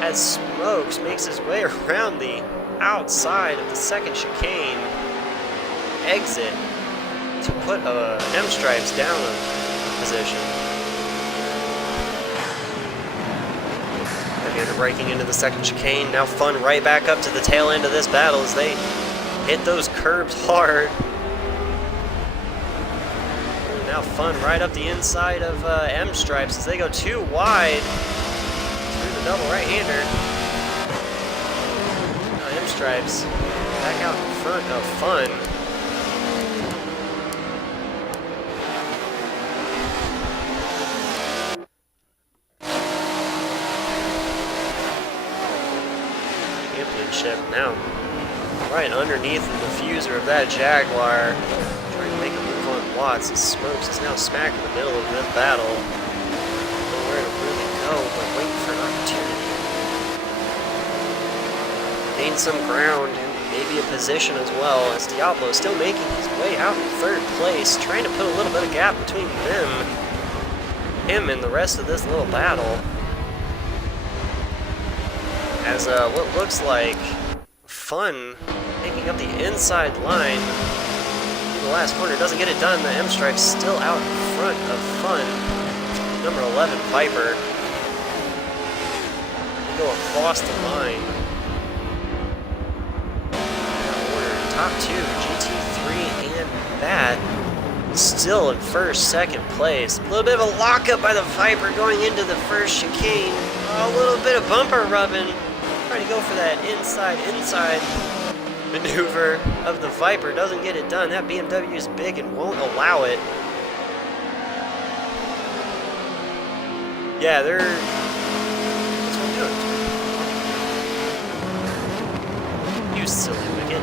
As Smokes makes his way around the outside of the second chicane exit to put M Stripes down a position. Again, breaking into the second chicane. Now Fun right back up to the tail end of this battle as they hit those curbs hard. Now Fun right up the inside of M Stripes as they go too wide through the double right-hander. M Stripes back out in front of Fun. Championship now right underneath the diffuser of that Jaguar, trying to make a move on Watts as Smokes is now smack in the middle of this battle. Nowhere to really go but wait for an opportunity. Gain some ground and maybe a position as well, as Diablo still making his way out in 3rd place, trying to put a little bit of gap between him and the rest of this little battle. As what looks like Fun making up the inside line in the last corner doesn't get it done. The M Stripes still out in front of Fun. Number 11 Viper. They go across the line. Top 2, GT3 and Bat still in 1st, 2nd place. A little bit of a lockup by the Viper going into the first chicane. A little bit of bumper rubbing. Trying to go for that inside maneuver of the Viper. Doesn't get it done. That BMW is big and won't allow it. Yeah, they're... What's one doing? You silly wicket.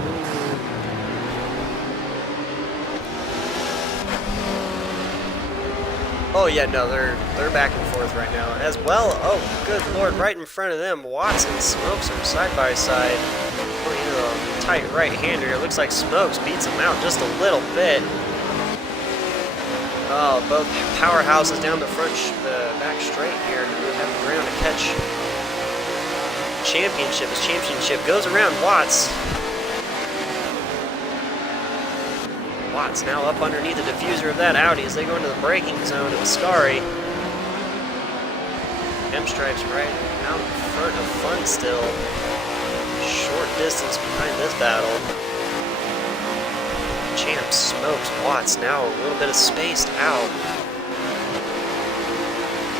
Oh yeah, no, they're back and forth right now. As well, oh good lord, right in front of them, Watts and Smokes are side by side. Going into a tight right-hander. It looks like Smokes beats him out just a little bit. Oh, both powerhouses down the front, back straight here. Really have the ground to catch. Championship as Championship goes around Watts. Watts now up underneath the diffuser of that Audi as they go into the braking zone of Ascari. M Stripes right out in front of Fun still. Short distance behind this battle. Champ Smokes Watts now a little bit of spaced out.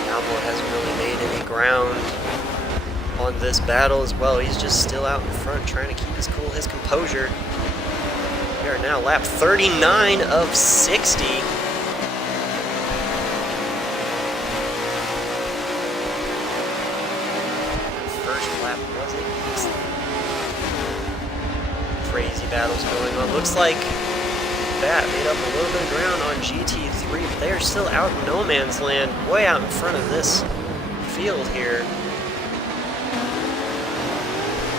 Diablo hasn't really made any ground on this battle as well. He's just still out in front trying to keep his cool, his composure. We are now lap 39 of 60. First lap was it? Crazy battles going on. Looks like Bat made up a little bit of ground on GT3, but they are still out in no man's land, way out in front of this field here.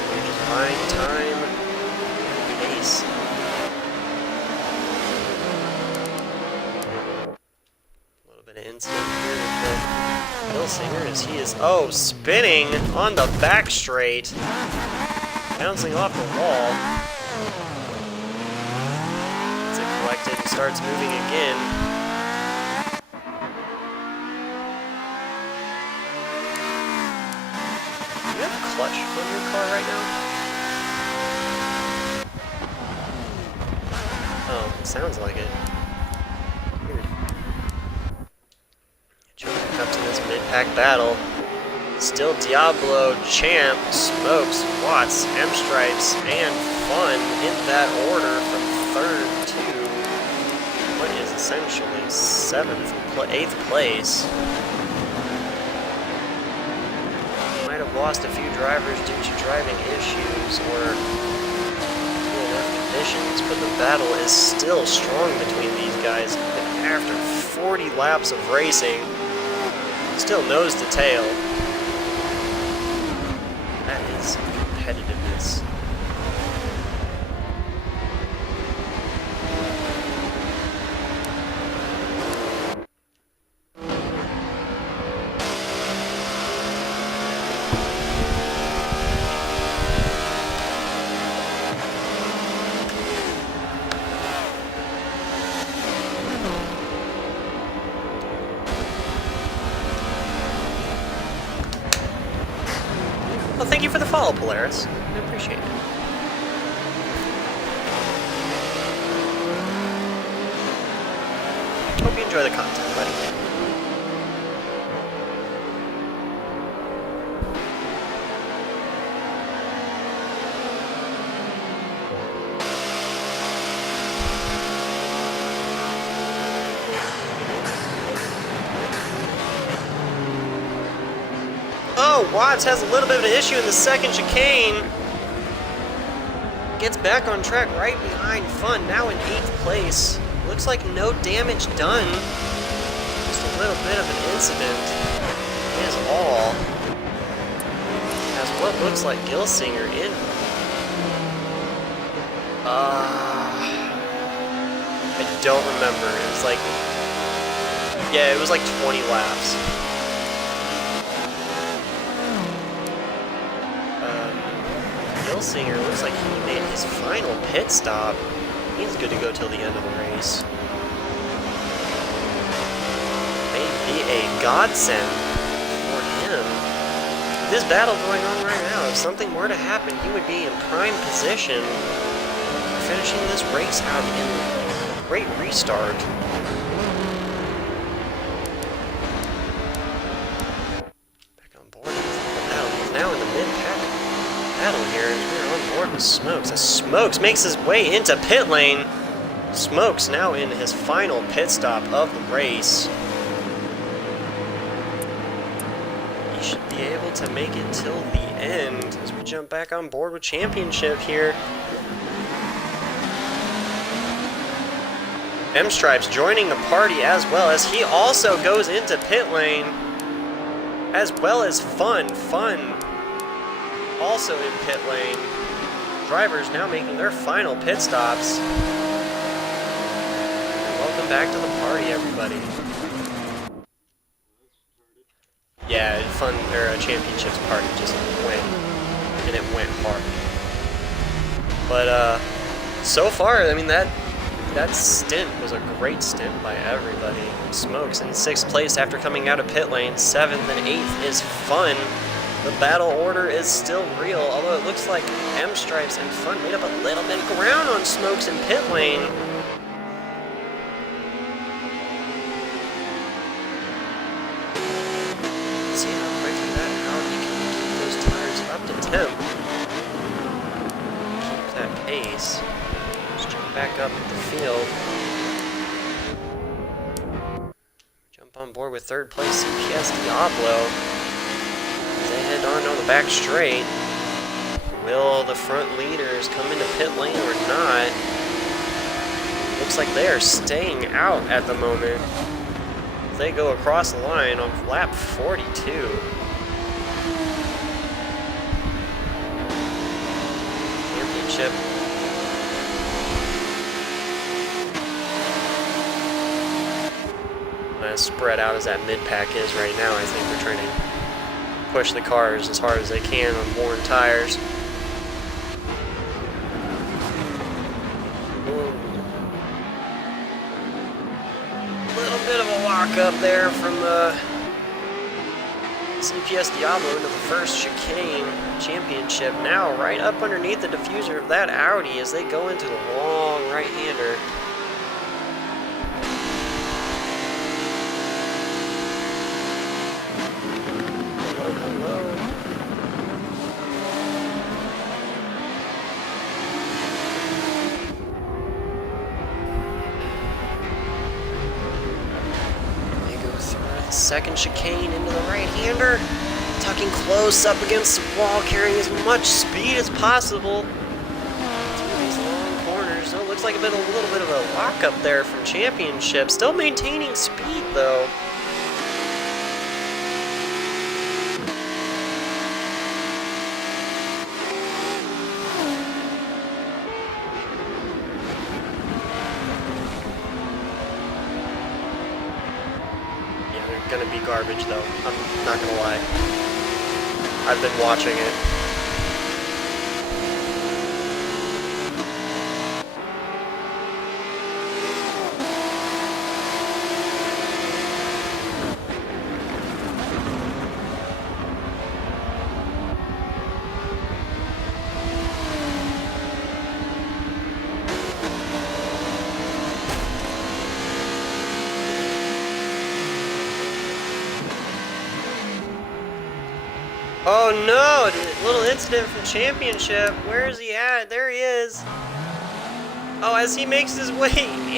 They're just buying time and pace. Incident here with the Hillsinger as he is, spinning on the back straight, bouncing off the wall. Gets it collected and starts moving again. Do you have a clutch on your car right now? Oh, it sounds like it. Up to this mid-pack battle. Still Diablo, Champ, Smokes, Watts, M-Stripes, and Fun in that order from 3rd to what is essentially 8th place. Might have lost a few drivers due to driving issues or conditions, but the battle is still strong between these guys. And after 40 laps of racing, still nose to tail. That is competitiveness. Well, thank you for the follow, Polaris. I appreciate it. Hope you enjoy the content, buddy. Oh, Watts has a little bit of an issue in the second chicane. Gets back on track right behind Fun, now in 8th place. Looks like no damage done. Just a little bit of an incident is all. As what looks like Gilsinger in. I don't remember. It was like, yeah, it was like 20 laps. Gilsinger looks like he made his final pit stop. He's good to go till the end of the race. May be a godsend for him. With this battle going on right now, if something were to happen, he would be in prime position for finishing this race out in a great restart. Back on board. He's now in the mid-pack battle here, and we're on board with Smokes. As Smokes makes his way into pit lane. Smokes now in his final pit stop of the race. He should be able to make it till the end as we jump back on board with Championship here. M-Stripes joining the party as well, as he also goes into pit lane, as well as Fun also in pit lane. Drivers now making their final pit stops. Welcome back to the party, everybody. Yeah, Championships party just went, and it went hard. But so far, I mean, that stint was a great stint by everybody. Smokes in 6th place after coming out of pit lane. 7th and 8th is Fun. The battle order is still real, although it looks like M-Stripes and Fun made up a little bit of ground on Smokes in pit lane. Let's see how quickly that Audi can keep those tires up to temp. Keep that pace. Let's jump back up at the field. Jump on board with 3rd place CPS Diablo. They head on the back straight. Will the front leaders come into pit lane or not? Looks like they are staying out at the moment. They go across the line on lap 42. Championship. As spread out as that mid-pack is right now, I think they're trying to push the cars as hard as they can on worn tires. A little bit of a walk up there from CPS Diablo into the first chicane. Championship now right up underneath the diffuser of that Audi as they go into the long right-hander. second chicane into the right-hander. Tucking close up against the wall, carrying as much speed as possible through these long corners. So it looks like a little bit of a lockup there from Championship. Still maintaining speed, though. Gonna be garbage though, I'm not gonna lie. I've been watching it. Oh no! Little incident from Championship. Where is he at? There he is. Oh, as he makes his way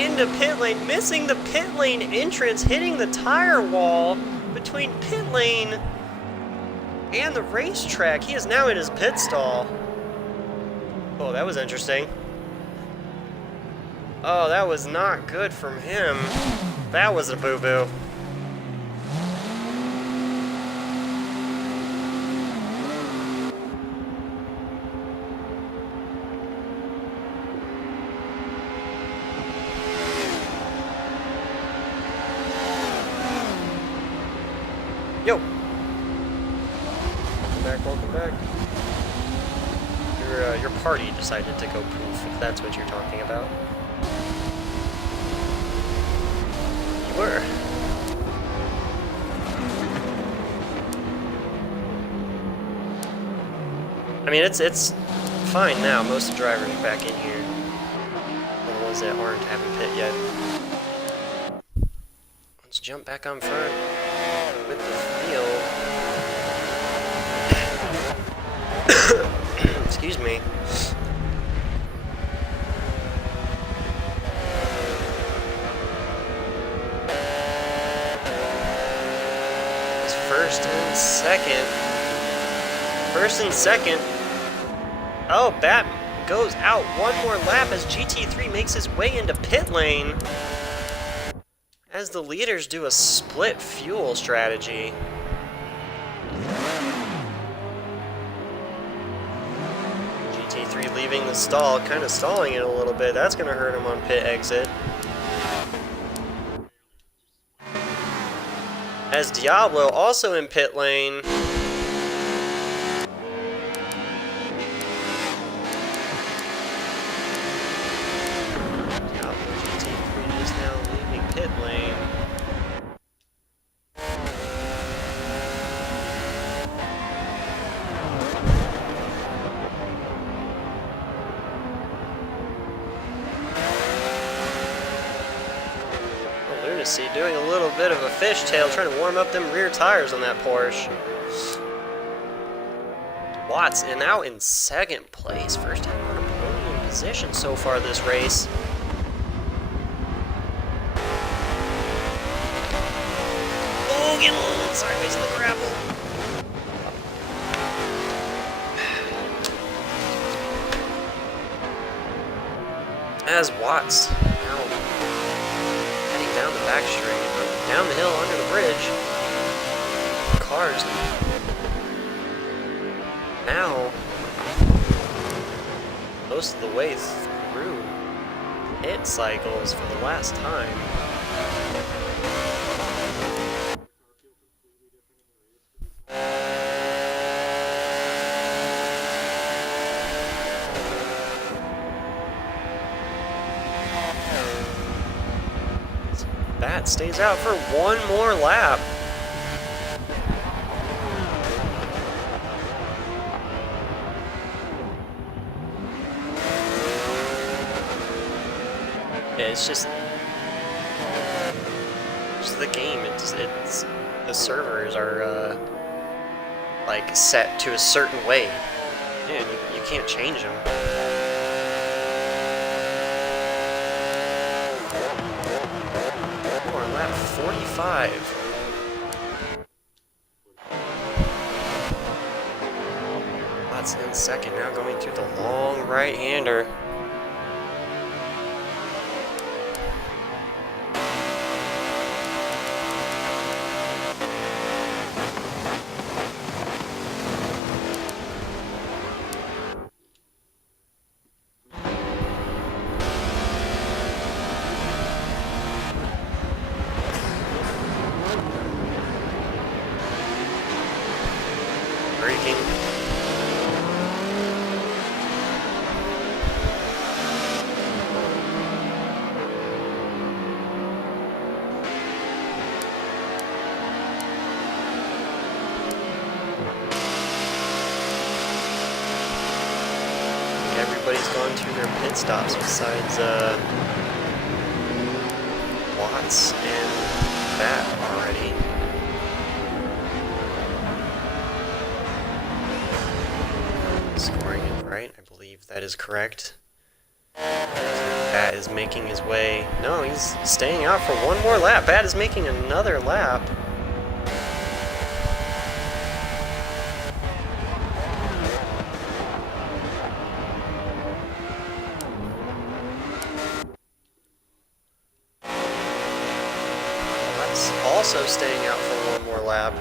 into pit lane, missing the pit lane entrance, hitting the tire wall between pit lane and the racetrack. He is now in his pit stall. Oh, that was interesting. Oh, that was not good from him. That was a boo-boo. Yo! Welcome back. Your party decided to go poof, if that's what you're talking about. You were. I mean, it's fine now. Most of the drivers are back in here. The ones that aren't haven't pit yet. Let's jump back on front with the field. Excuse me. It's first and second. First and second. Oh, Bat goes out one more lap as GT3 makes his way into pit lane. As the leaders do a split fuel strategy. GT3 leaving the stall, kind of stalling it a little bit. That's going to hurt him on pit exit. As Diablo also in pit lane. Doing a little bit of a fishtail, trying to warm up them rear tires on that Porsche. Watts and now in second place. First time on a podium position so far this race. Oh, getting a little sideways in the gravel. As Watts now down the back straight, down the hill under the bridge. Cars now most of the way through pit cycles for the last time. Bat stays out for one more lap. Yeah, it's just the game. It's the servers are like set to a certain way. Yeah, you can't change them. Lap 45. Watts in second, now going through the long right-hander. Braking. Everybody's gone through their pit stops besides Watts and Bat already. Scoring it right, I believe that is correct. Bat is making his way. No, he's staying out for one more lap. Bat is making another lap. Also staying out for one more lap.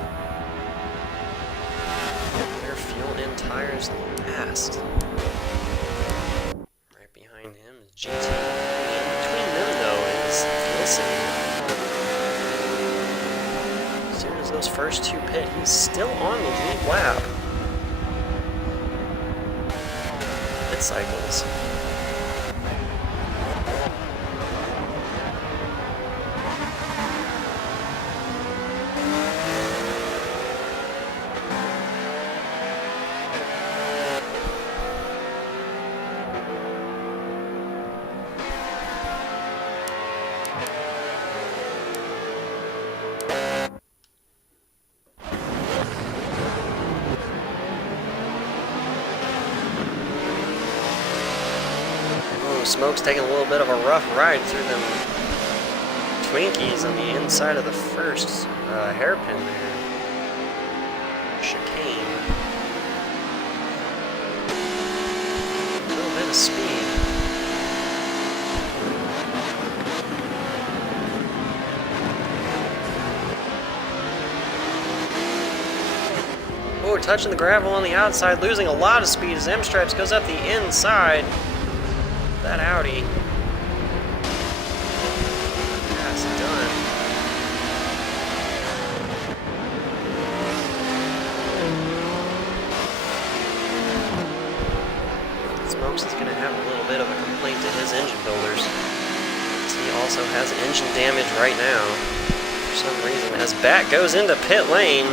Their fuel and tires last. Right behind him is GT. In between them, though, is Wilson. As soon as those first two pit, he's still on the lead lap. Pit cycles. Smoke's taking a little bit of a rough ride through them Twinkies on the inside of the first hairpin there. Chicane. A little bit of speed. Oh, touching the gravel on the outside, losing a lot of speed as M-Stripes goes up the inside. That Audi. That's done. Smokes is going to have a little bit of a complaint to his engine builders. He also has engine damage right now. For some reason, as Bat goes into pit lane.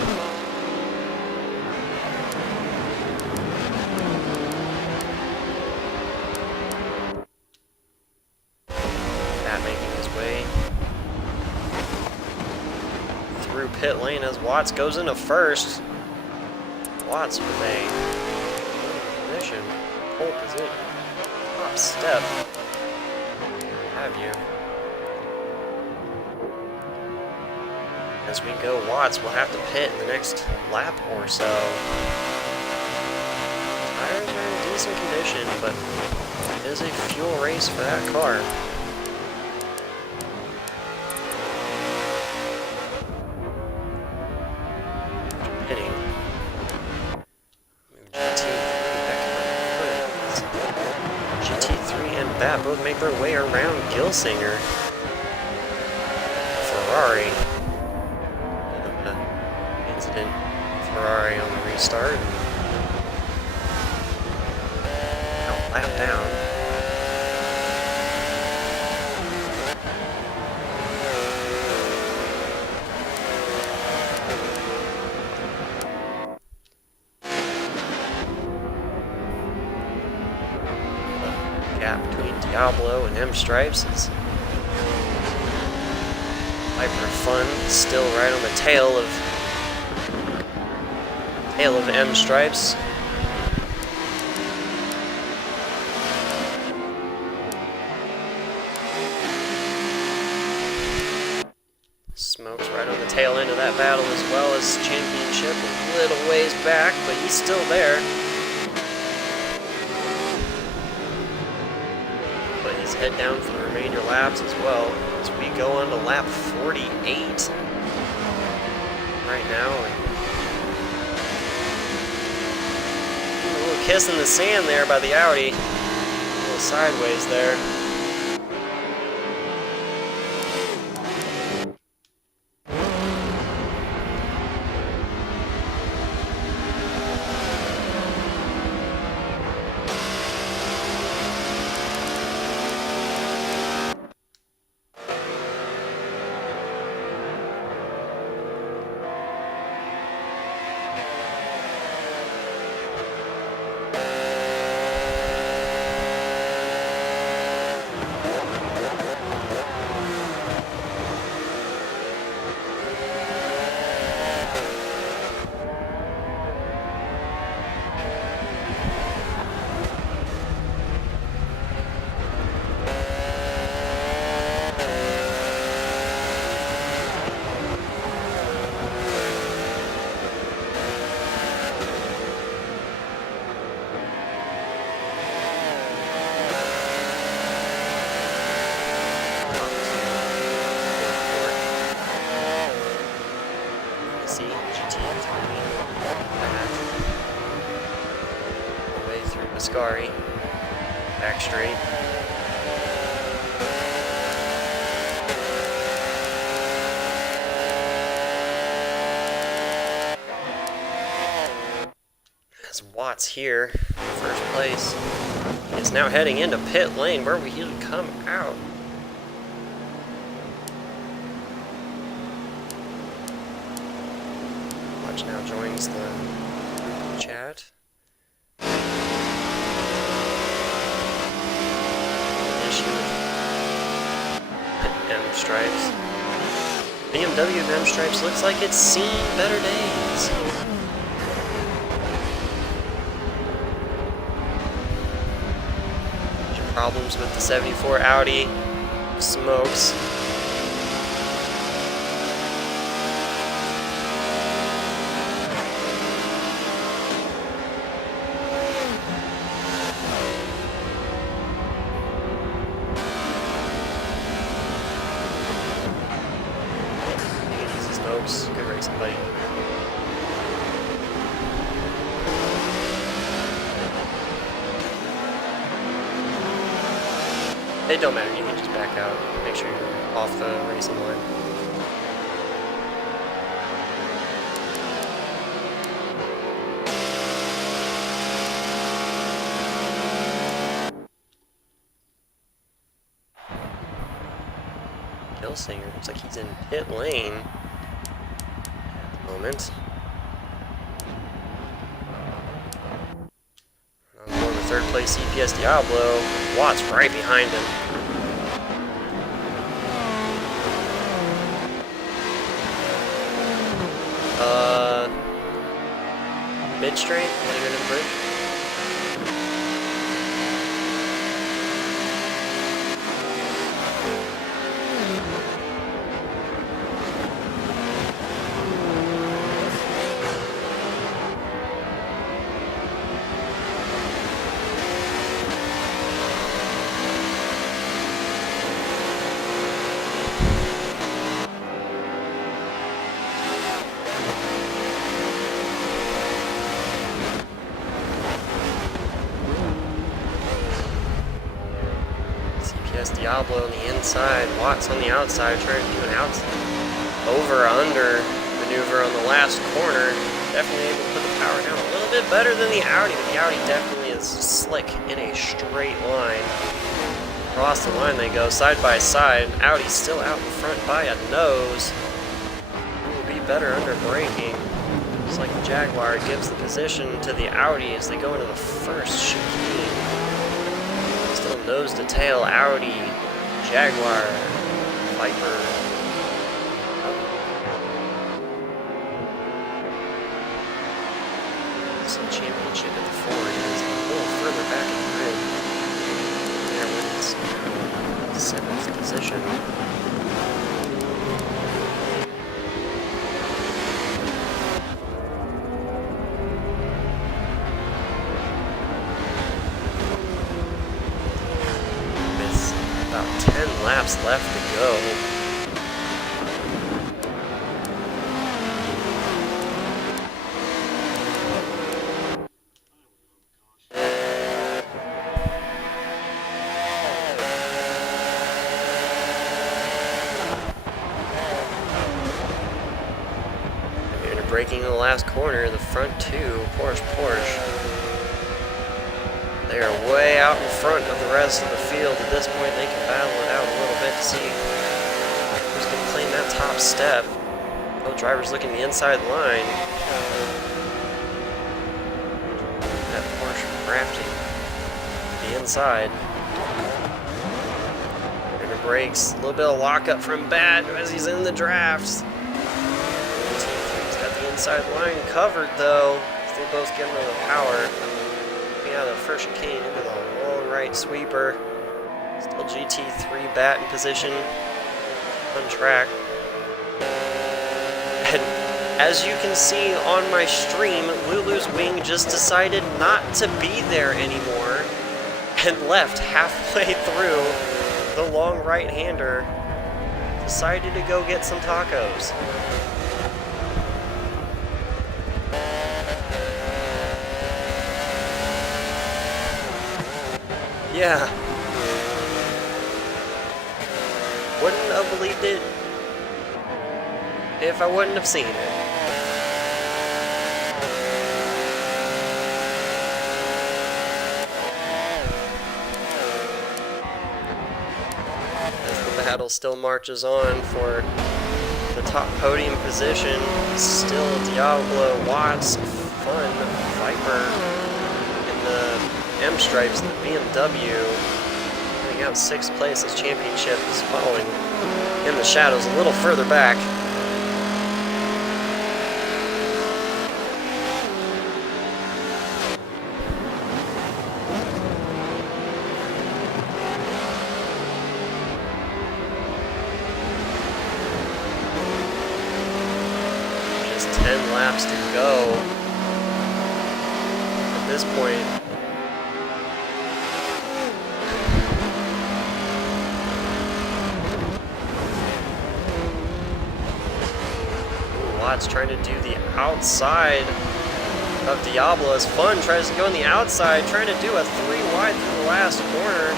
Pit lane as Watts goes into first. Watts with a position, pole position, top step. Have you? As we go, Watts will have to pit in the next lap or so. Tires are in decent condition, but it is a fuel race for that car. That both make their way around Gilsinger. Ferrari. Incident. Ferrari on the restart. Now lap down. Between Diablo and M-Stripes is hyper fun. Still right on the tail of M-Stripes. Smoke's right on the tail end of that battle as well as championship. A little ways back, but he's still there. head down for the remainder laps as well as we go on to lap 48 right now. A little kiss in the sand there by the Audi. A little sideways there. Mascari, back straight. As Watts here, first place, he is now heading into pit lane where he'll come out. Watch now joins the chat. Stripes. BMW M Stripes looks like it's seen better days. Problems with the 74 Audi. Smokes. Good racing, buddy. It don't matter, you can just back out. Make sure you're off the racing line. Hillsinger looks like he's in pit lane. Moment. On the third place CPS Diablo. Watts right behind him. Mid straight, heading into the bridge. Diablo on the inside, Watts on the outside, trying to do an over-under maneuver on the last corner. Definitely able to put the power down a little bit better than the Audi, but the Audi definitely is slick in a straight line. Across the line they go, side by side. Audi's still out in front by a nose. Will be better under braking. Looks like the Jaguar gives the position to the Audi as they go into the first chicane. Still nose to tail, Audi, Jaguar, Viper. Some championship at the Ford is a little further back in the grid. There wins 7th position. laps left to go. Braking in the last corner, the front two, Porsche. They are way out in front of the rest of the field. At this point, they can battle it out a little bit to see who's going to claim that top step. Both drivers looking the inside line. That Porsche drafting the inside. And the brakes, a little bit of lockup from Bat as he's in the drafts. Inside line covered though. They both get into the power. Coming out of the first chicane into the long right sweeper. Still GT3 Bat in position on track. And as you can see on my stream, Lulu's wing just decided not to be there anymore and left halfway through the long right-hander. Decided to go get some tacos. Yeah. Wouldn't have believed it if I wouldn't have seen it. As the battle still marches on for the top podium position, still Diablo, Watts, Fun, Viper, and the M Stripes and the BMW getting out 6th place as championship is following in the shadows a little further back. Just 10 laps to go at this point. Watts trying to do the outside of Diablo as Fun tries to go on the outside, trying to do a 3 wide through the last corner.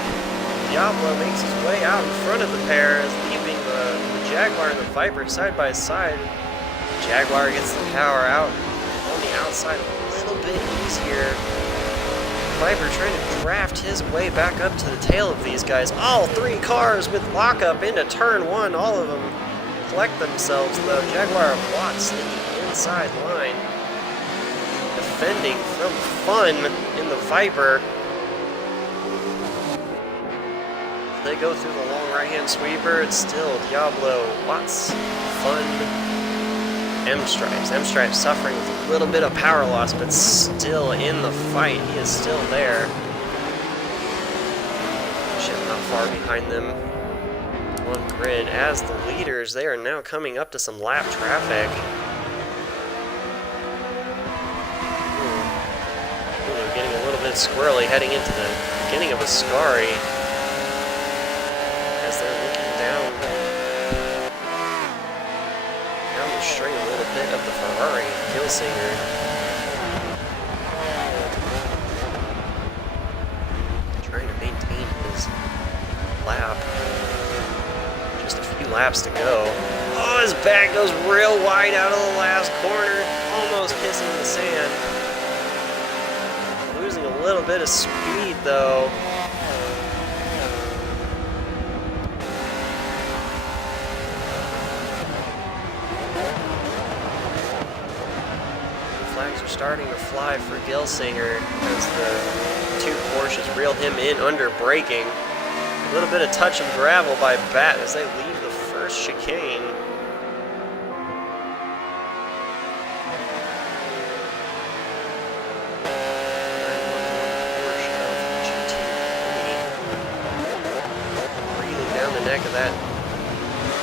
Diablo makes his way out in front of the pair, as leaving the Jaguar and the Viper side by side. Jaguar gets the power out on the outside a little bit easier. Viper trying to draft his way back up to the tail of these guys. All 3 cars with lockup into turn 1, all of them collect themselves though. Jaguar and Watts in the inside line, defending from Fun in the Viper. They go through the long right-hand sweeper. It's still Diablo, Watts, Fun, M-Stripes. M-Stripes suffering with a little bit of power loss, but still in the fight. He is still there. Chip not far behind them on grid. As the leaders, they are now coming up to some lap traffic. Ooh, getting a little bit squirrely heading into the beginning of a Ascari. As they're looking down the straight a little bit of the Ferrari Gilsinger. Trying to maintain his lap. Just a few laps to go. Oh, his back goes real wide out of the last corner, almost kissing the sand. Losing a little bit of speed though. Flags are starting to fly for Gilsinger as the 2 Porsches reel him in under braking. A little bit of touch of gravel by Bat as they leave the first chicane. Breathing down the neck of that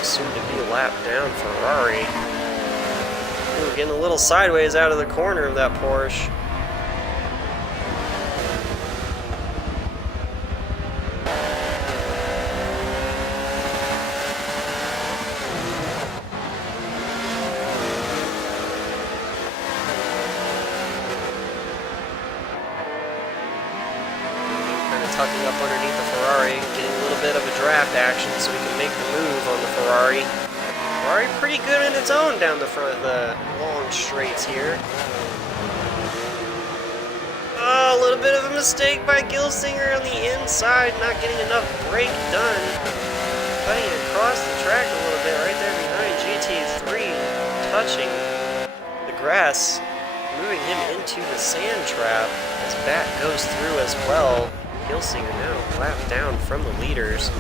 soon-to-be lap down Ferrari. Ooh, getting a little sideways out of the corner of that Porsche. tucking up underneath the Ferrari, getting a little bit of a draft action so we can make the move on the Ferrari. Ferrari pretty good in its own down the front of the long straights here. Oh, a little bit of a mistake by Gilsinger on the inside, not getting enough brake done. Cutting across the track a little bit right there behind GT3, touching the grass, moving him into the sand trap as Bat goes through as well. Gilsinger now lapped down from the leaders.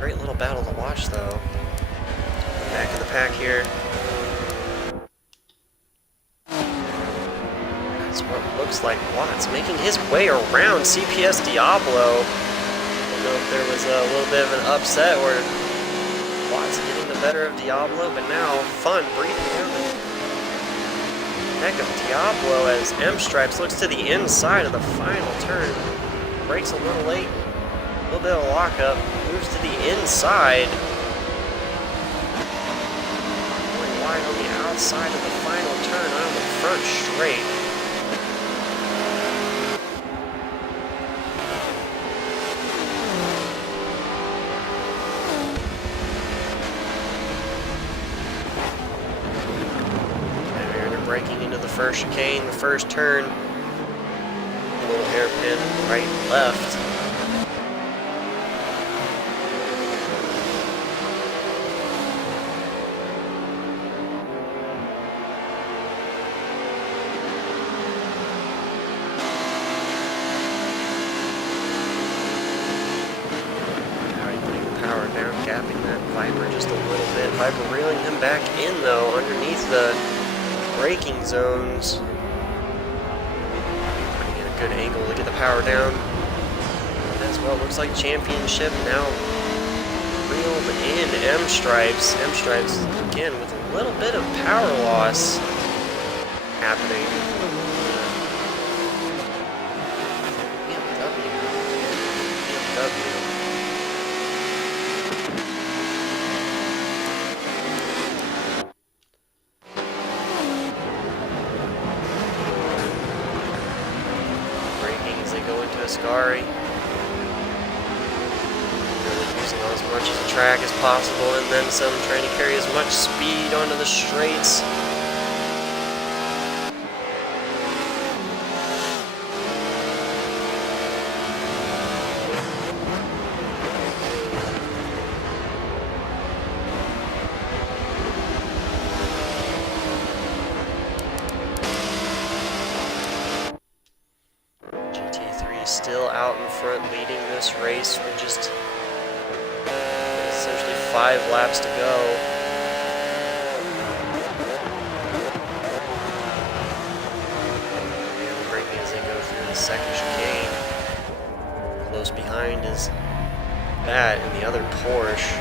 Great little battle to watch though. Back in the pack here. That's what looks like Watts making his way around CPS Diablo. I don't know if there was a little bit of an upset or Watts getting the better of Diablo, but now fun breathing down the neck of Diablo as M-Stripes looks to the inside of the final turn. Brakes a little late, a little bit of lockup, moves to the inside. Going wide on the outside of the final turn on the front straight. Braking into the first chicane, the first turn. A little hairpin right and left. Putting the power down, gapping that Viper just a little bit. Viper reeling him back in though, underneath the braking zones. Trying to get a good angle to get the power down. As well, looks like championship now reeled in M-Stripes. M-Stripes, again, with a little bit of power loss happening. BMW. Ascari. Really using as much of the track as possible and then some, trying to carry as much speed onto the straights. Still out in front, leading this race with just essentially 5 laps to go. And braking as they go through the second chicane. Close behind is Bat and the other Porsche.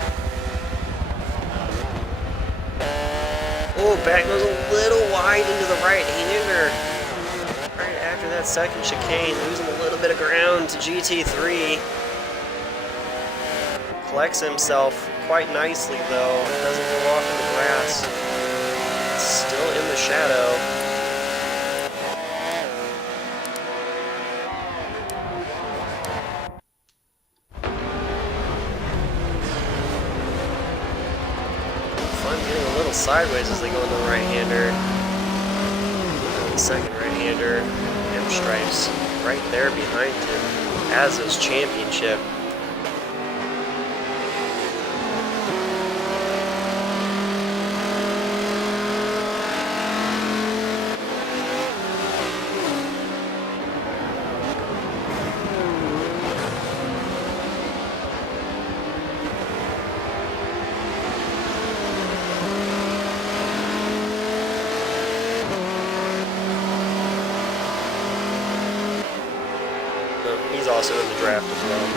Oh, Bat goes a little wide into the right-hander. Right after that second chicane, losing a little bit of ground to GT3. Collects himself quite nicely though, doesn't go off in the grass. It's still in the shadow. Fun getting a little sideways as they go in the right-hander. Second right-hander, M-Stripes right there behind him as is championship. He's also in the draft as well.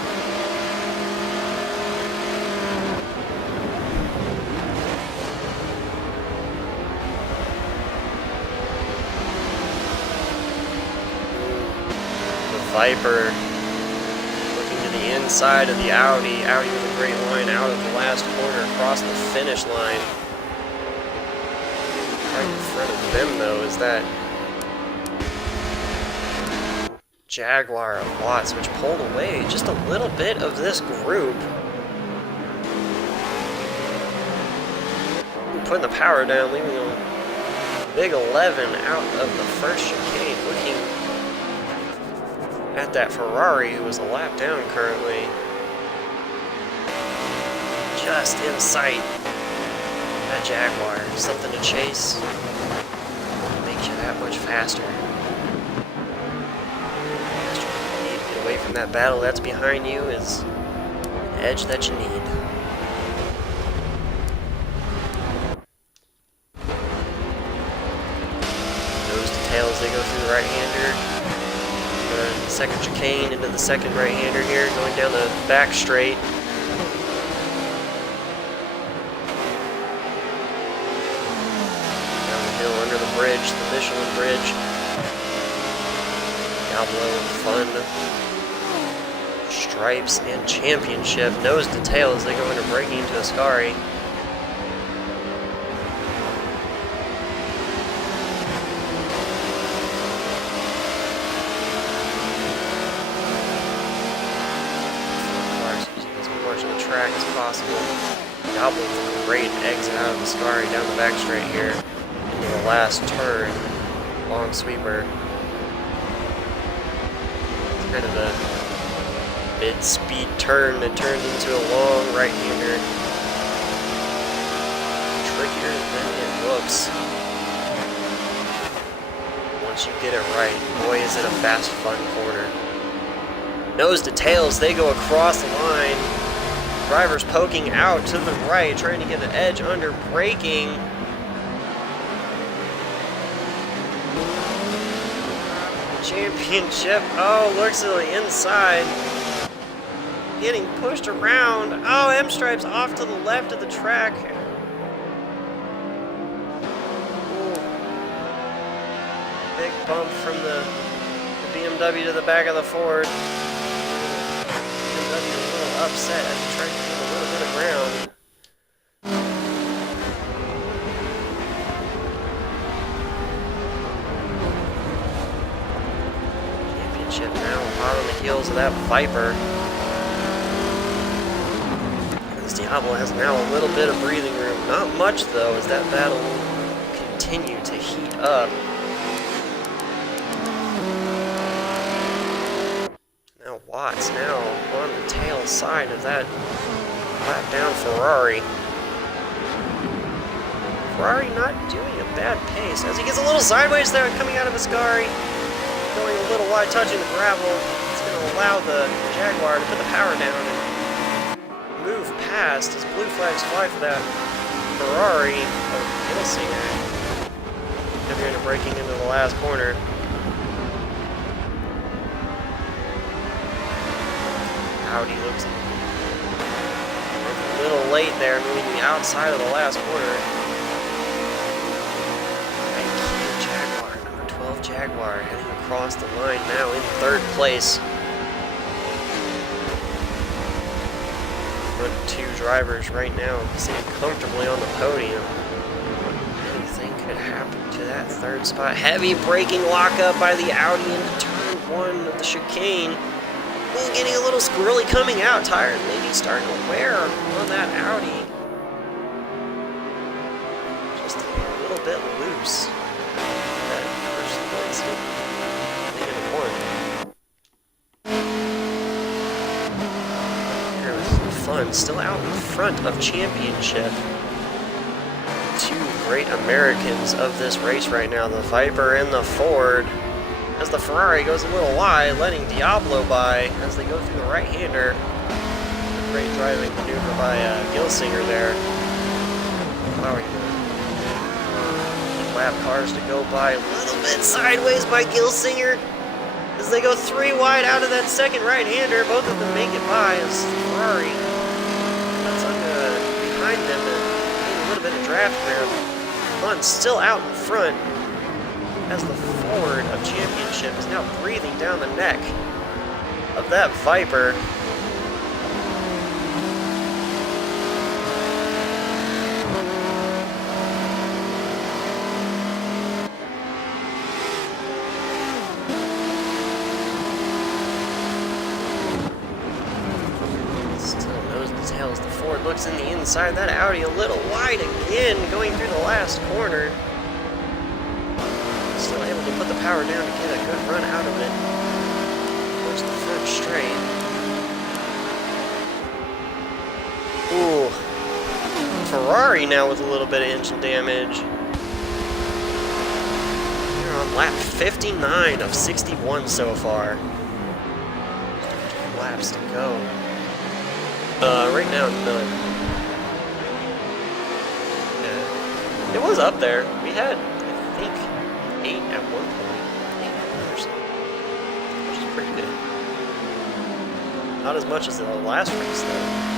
The Viper looking to the inside of the Audi. Audi with a great line out of the last corner across the finish line. Right in front of them though is that Jaguar of Watts, which pulled away just a little bit of this group. Putting the power down, leaving a big 11 out of the first chicane. Looking at that Ferrari, who was a lap down currently. Just in sight. That Jaguar, something to chase. Makes you that much faster. You need to get away from that battle that's behind you is an edge that you need. Nose to tail as they go through the right-hander. Second chicane into the second right-hander here, going down the back straight. Under the bridge, the Michelin Bridge. Diablo, Fun, Stripes, and Championship. Nose to tail as they go into braking into Ascari. Using as much of the track as possible. Diablo with a great exit out of Ascari down the back straight here. The last turn, long sweeper. It's kind of a mid-speed turn that turns into a long right-hander. Trickier than it looks. Once you get it right, boy is it a fast, fun corner. Nose to tails, they go across the line. Drivers poking out to the right, trying to get an edge under braking. Championship, oh, looks to the inside. Getting pushed around. Oh, M-Stripe's off to the left of the track. Ooh. Big bump from the BMW to the back of the Ford. BMW a little upset as he tried to gain a little bit of ground. Now hot on the heels of that Viper. This Diablo has now a little bit of breathing room. Not much though, as that battle will continue to heat up. Now Watts now on the tail side of that lap down Ferrari. Ferrari not doing a bad pace as he gets a little sideways there coming out of Ascari. Going a little wide, touching the gravel. It's going to allow the Jaguar to put the power down and move past as blue flags fly for that Ferrari of Gilsinger. Heavy into braking into the last corner. Audi looks a little late there, moving the outside of the last corner. Jaguar heading across the line now in third place. Front two drivers right now sitting comfortably on the podium. Anything could happen to that third spot. Heavy braking lockup by the Audi into turn one of the chicane. Ooh, getting a little squirrely coming out. Tires maybe starting to wear on that Audi. Just a little bit loose. Fun still out in front of Championship. Two great Americans of this race right now, the Viper and the Ford. As the Ferrari goes a little wide, letting Diablo by as they go through the right-hander. Great driving maneuver by Gilsinger there. Allowing the lap cars to go by a little bit sideways by Gilsinger. As they go three wide out of that second right-hander, both of them make it by as Ferrari cuts behind them and gain a little bit of draft there. Fun still out in front as the Ford of Championship is now breathing down the neck of that Viper. tails. The Ford looks in the inside. That Audi a little wide again, going through the last corner. Still able to put the power down to get a good run out of it. Towards the front straight. Ooh. Ferrari now with a little bit of engine damage. We're on lap 59 of 61 so far. Laps to go. Right now, none. Yeah. It was up there. We had, I think, 8 at one point. 8 cars. Which is pretty good. Not as much as the last race, though.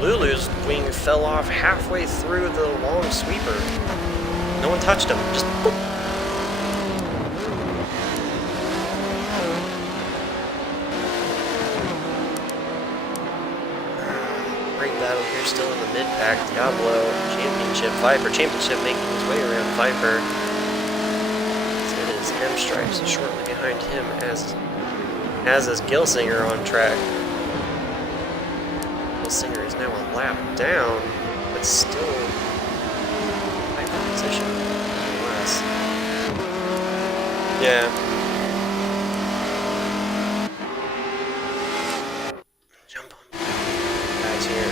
Lulu's wing fell off halfway through the long sweeper. No one touched him, just boop. Great battle here still in the mid-pack. Diablo Championship, Viper Championship making his way around Viper. So it is M Stripes shortly behind him, as is Gilsinger on track. Singer is now a lap down, but still in high position, nonetheless. Yeah. Jump on guys here.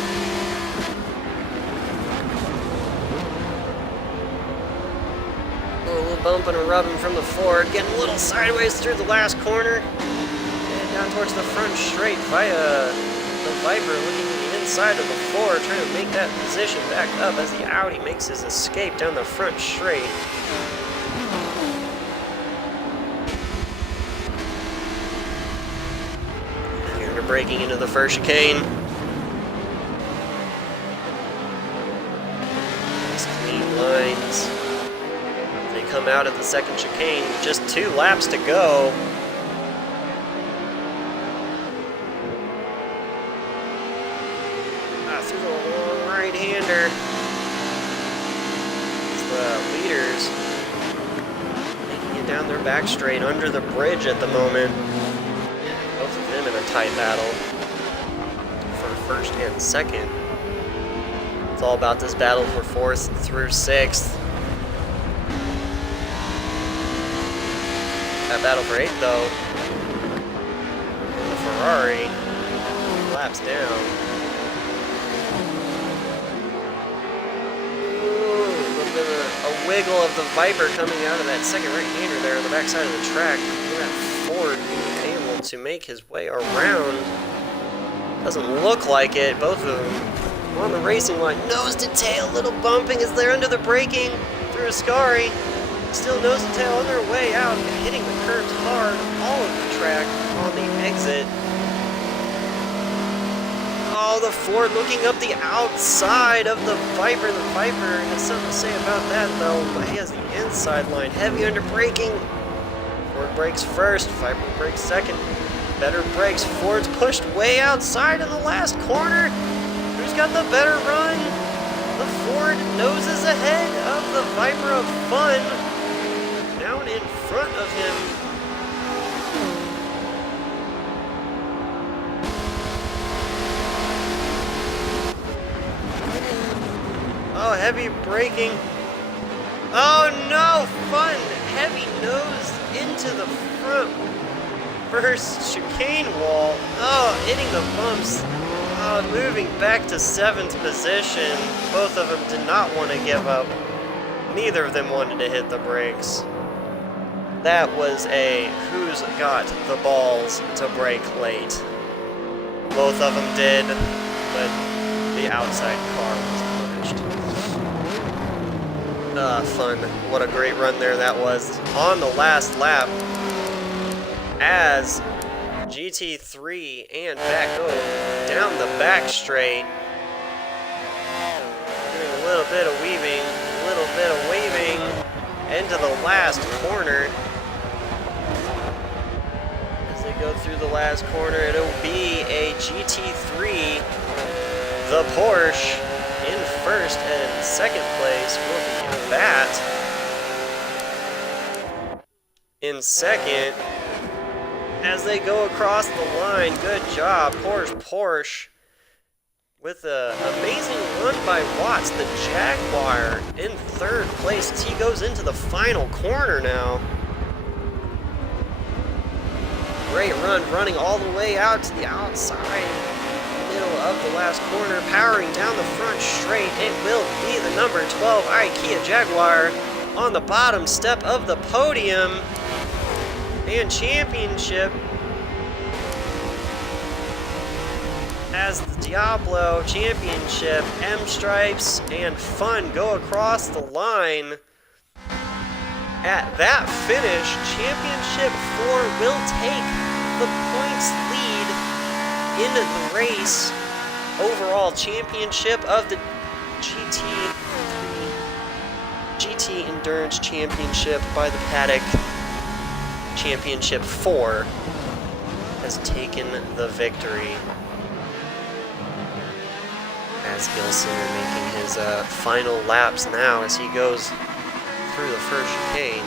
A little bumping and rubbing from the Ford, getting a little sideways through the last corner, and down towards the front straight via the Viper, looking side of the Ford, trying to make that position back up as the Audi makes his escape down the front straight. Here we're braking into the first chicane. Nice clean lines. They come out at the second chicane, just 2 laps to go. Through the long right-hander. The leaders making it down their back straight under the bridge at the moment. Both of them in a tight battle for first and second. It's all about this battle for 4th through 6th. That battle for 8th, though. The Ferrari laps down. A wiggle of the Viper coming out of that second right-hander there on the backside of the track. That Ford being able to make his way around. Doesn't look like it. Both of them on the racing line. Nose to tail, little bumping as they're under the braking through Ascari. Still nose to tail on their way out, hitting the curves hard all of the track on the exit. Oh, the Ford looking up the outside of the Viper. The Viper has something to say about that, though. But he has the inside line. Heavy under braking. Ford brakes first. Viper brakes second. Better brakes. Ford's pushed way outside in the last corner. Who's got the better run? The Ford noses ahead of the Viper of Fun. Down in front of him. Oh, heavy braking. Oh no, Fun! Heavy nose into the front first chicane wall. Oh, hitting the bumps. Oh, moving back to 7th position. Both of them did not want to give up. Neither of them wanted to hit the brakes. That was a who's got the balls to brake late. Both of them did, but the outside car was punished. Fun. What a great run there that was. On the last lap, as GT3 and Pat go down the back straight, doing a little bit of weaving, a little bit of waving into the last corner. As they go through the last corner, it'll be a GT3 the Porsche. In first and second place will be Bat. In second, as they go across the line, good job, Porsche. With an amazing run by Watts, the Jaguar in third place as he goes into the final corner now. Great run, running all the way out to the outside, middle of the last corner, powering down the front straight. It will be the number 12 IKEA Jaguar on the bottom step of the podium. And championship as the Diablo Championship, M-Stripes and Fun go across the line. At that finish, Championship 4 will take the points lead in the race. Overall championship of the GT Endurance Championship by the Paddock. Championship 4 has taken the victory. As Gilson making his final laps now as he goes through the first chicane.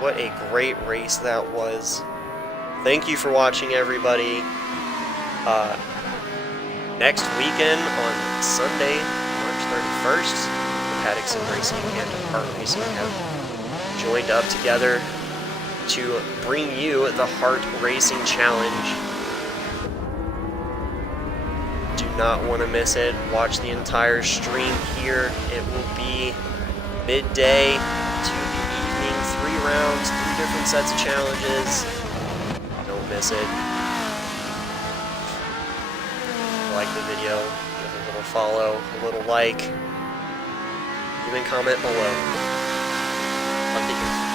What a great race that was. Thank you for watching, everybody. Next weekend on Sunday, March 31st, the Paddock Sim Racing and Kart Racing have joined up together to bring you the Heart Racing Challenge. Do not want to miss it. Watch the entire stream here. It will be midday to the evening, 3 rounds, 3 different sets of challenges. Don't miss it. Like the video, give a little follow, a little like, even comment below. Love to hear.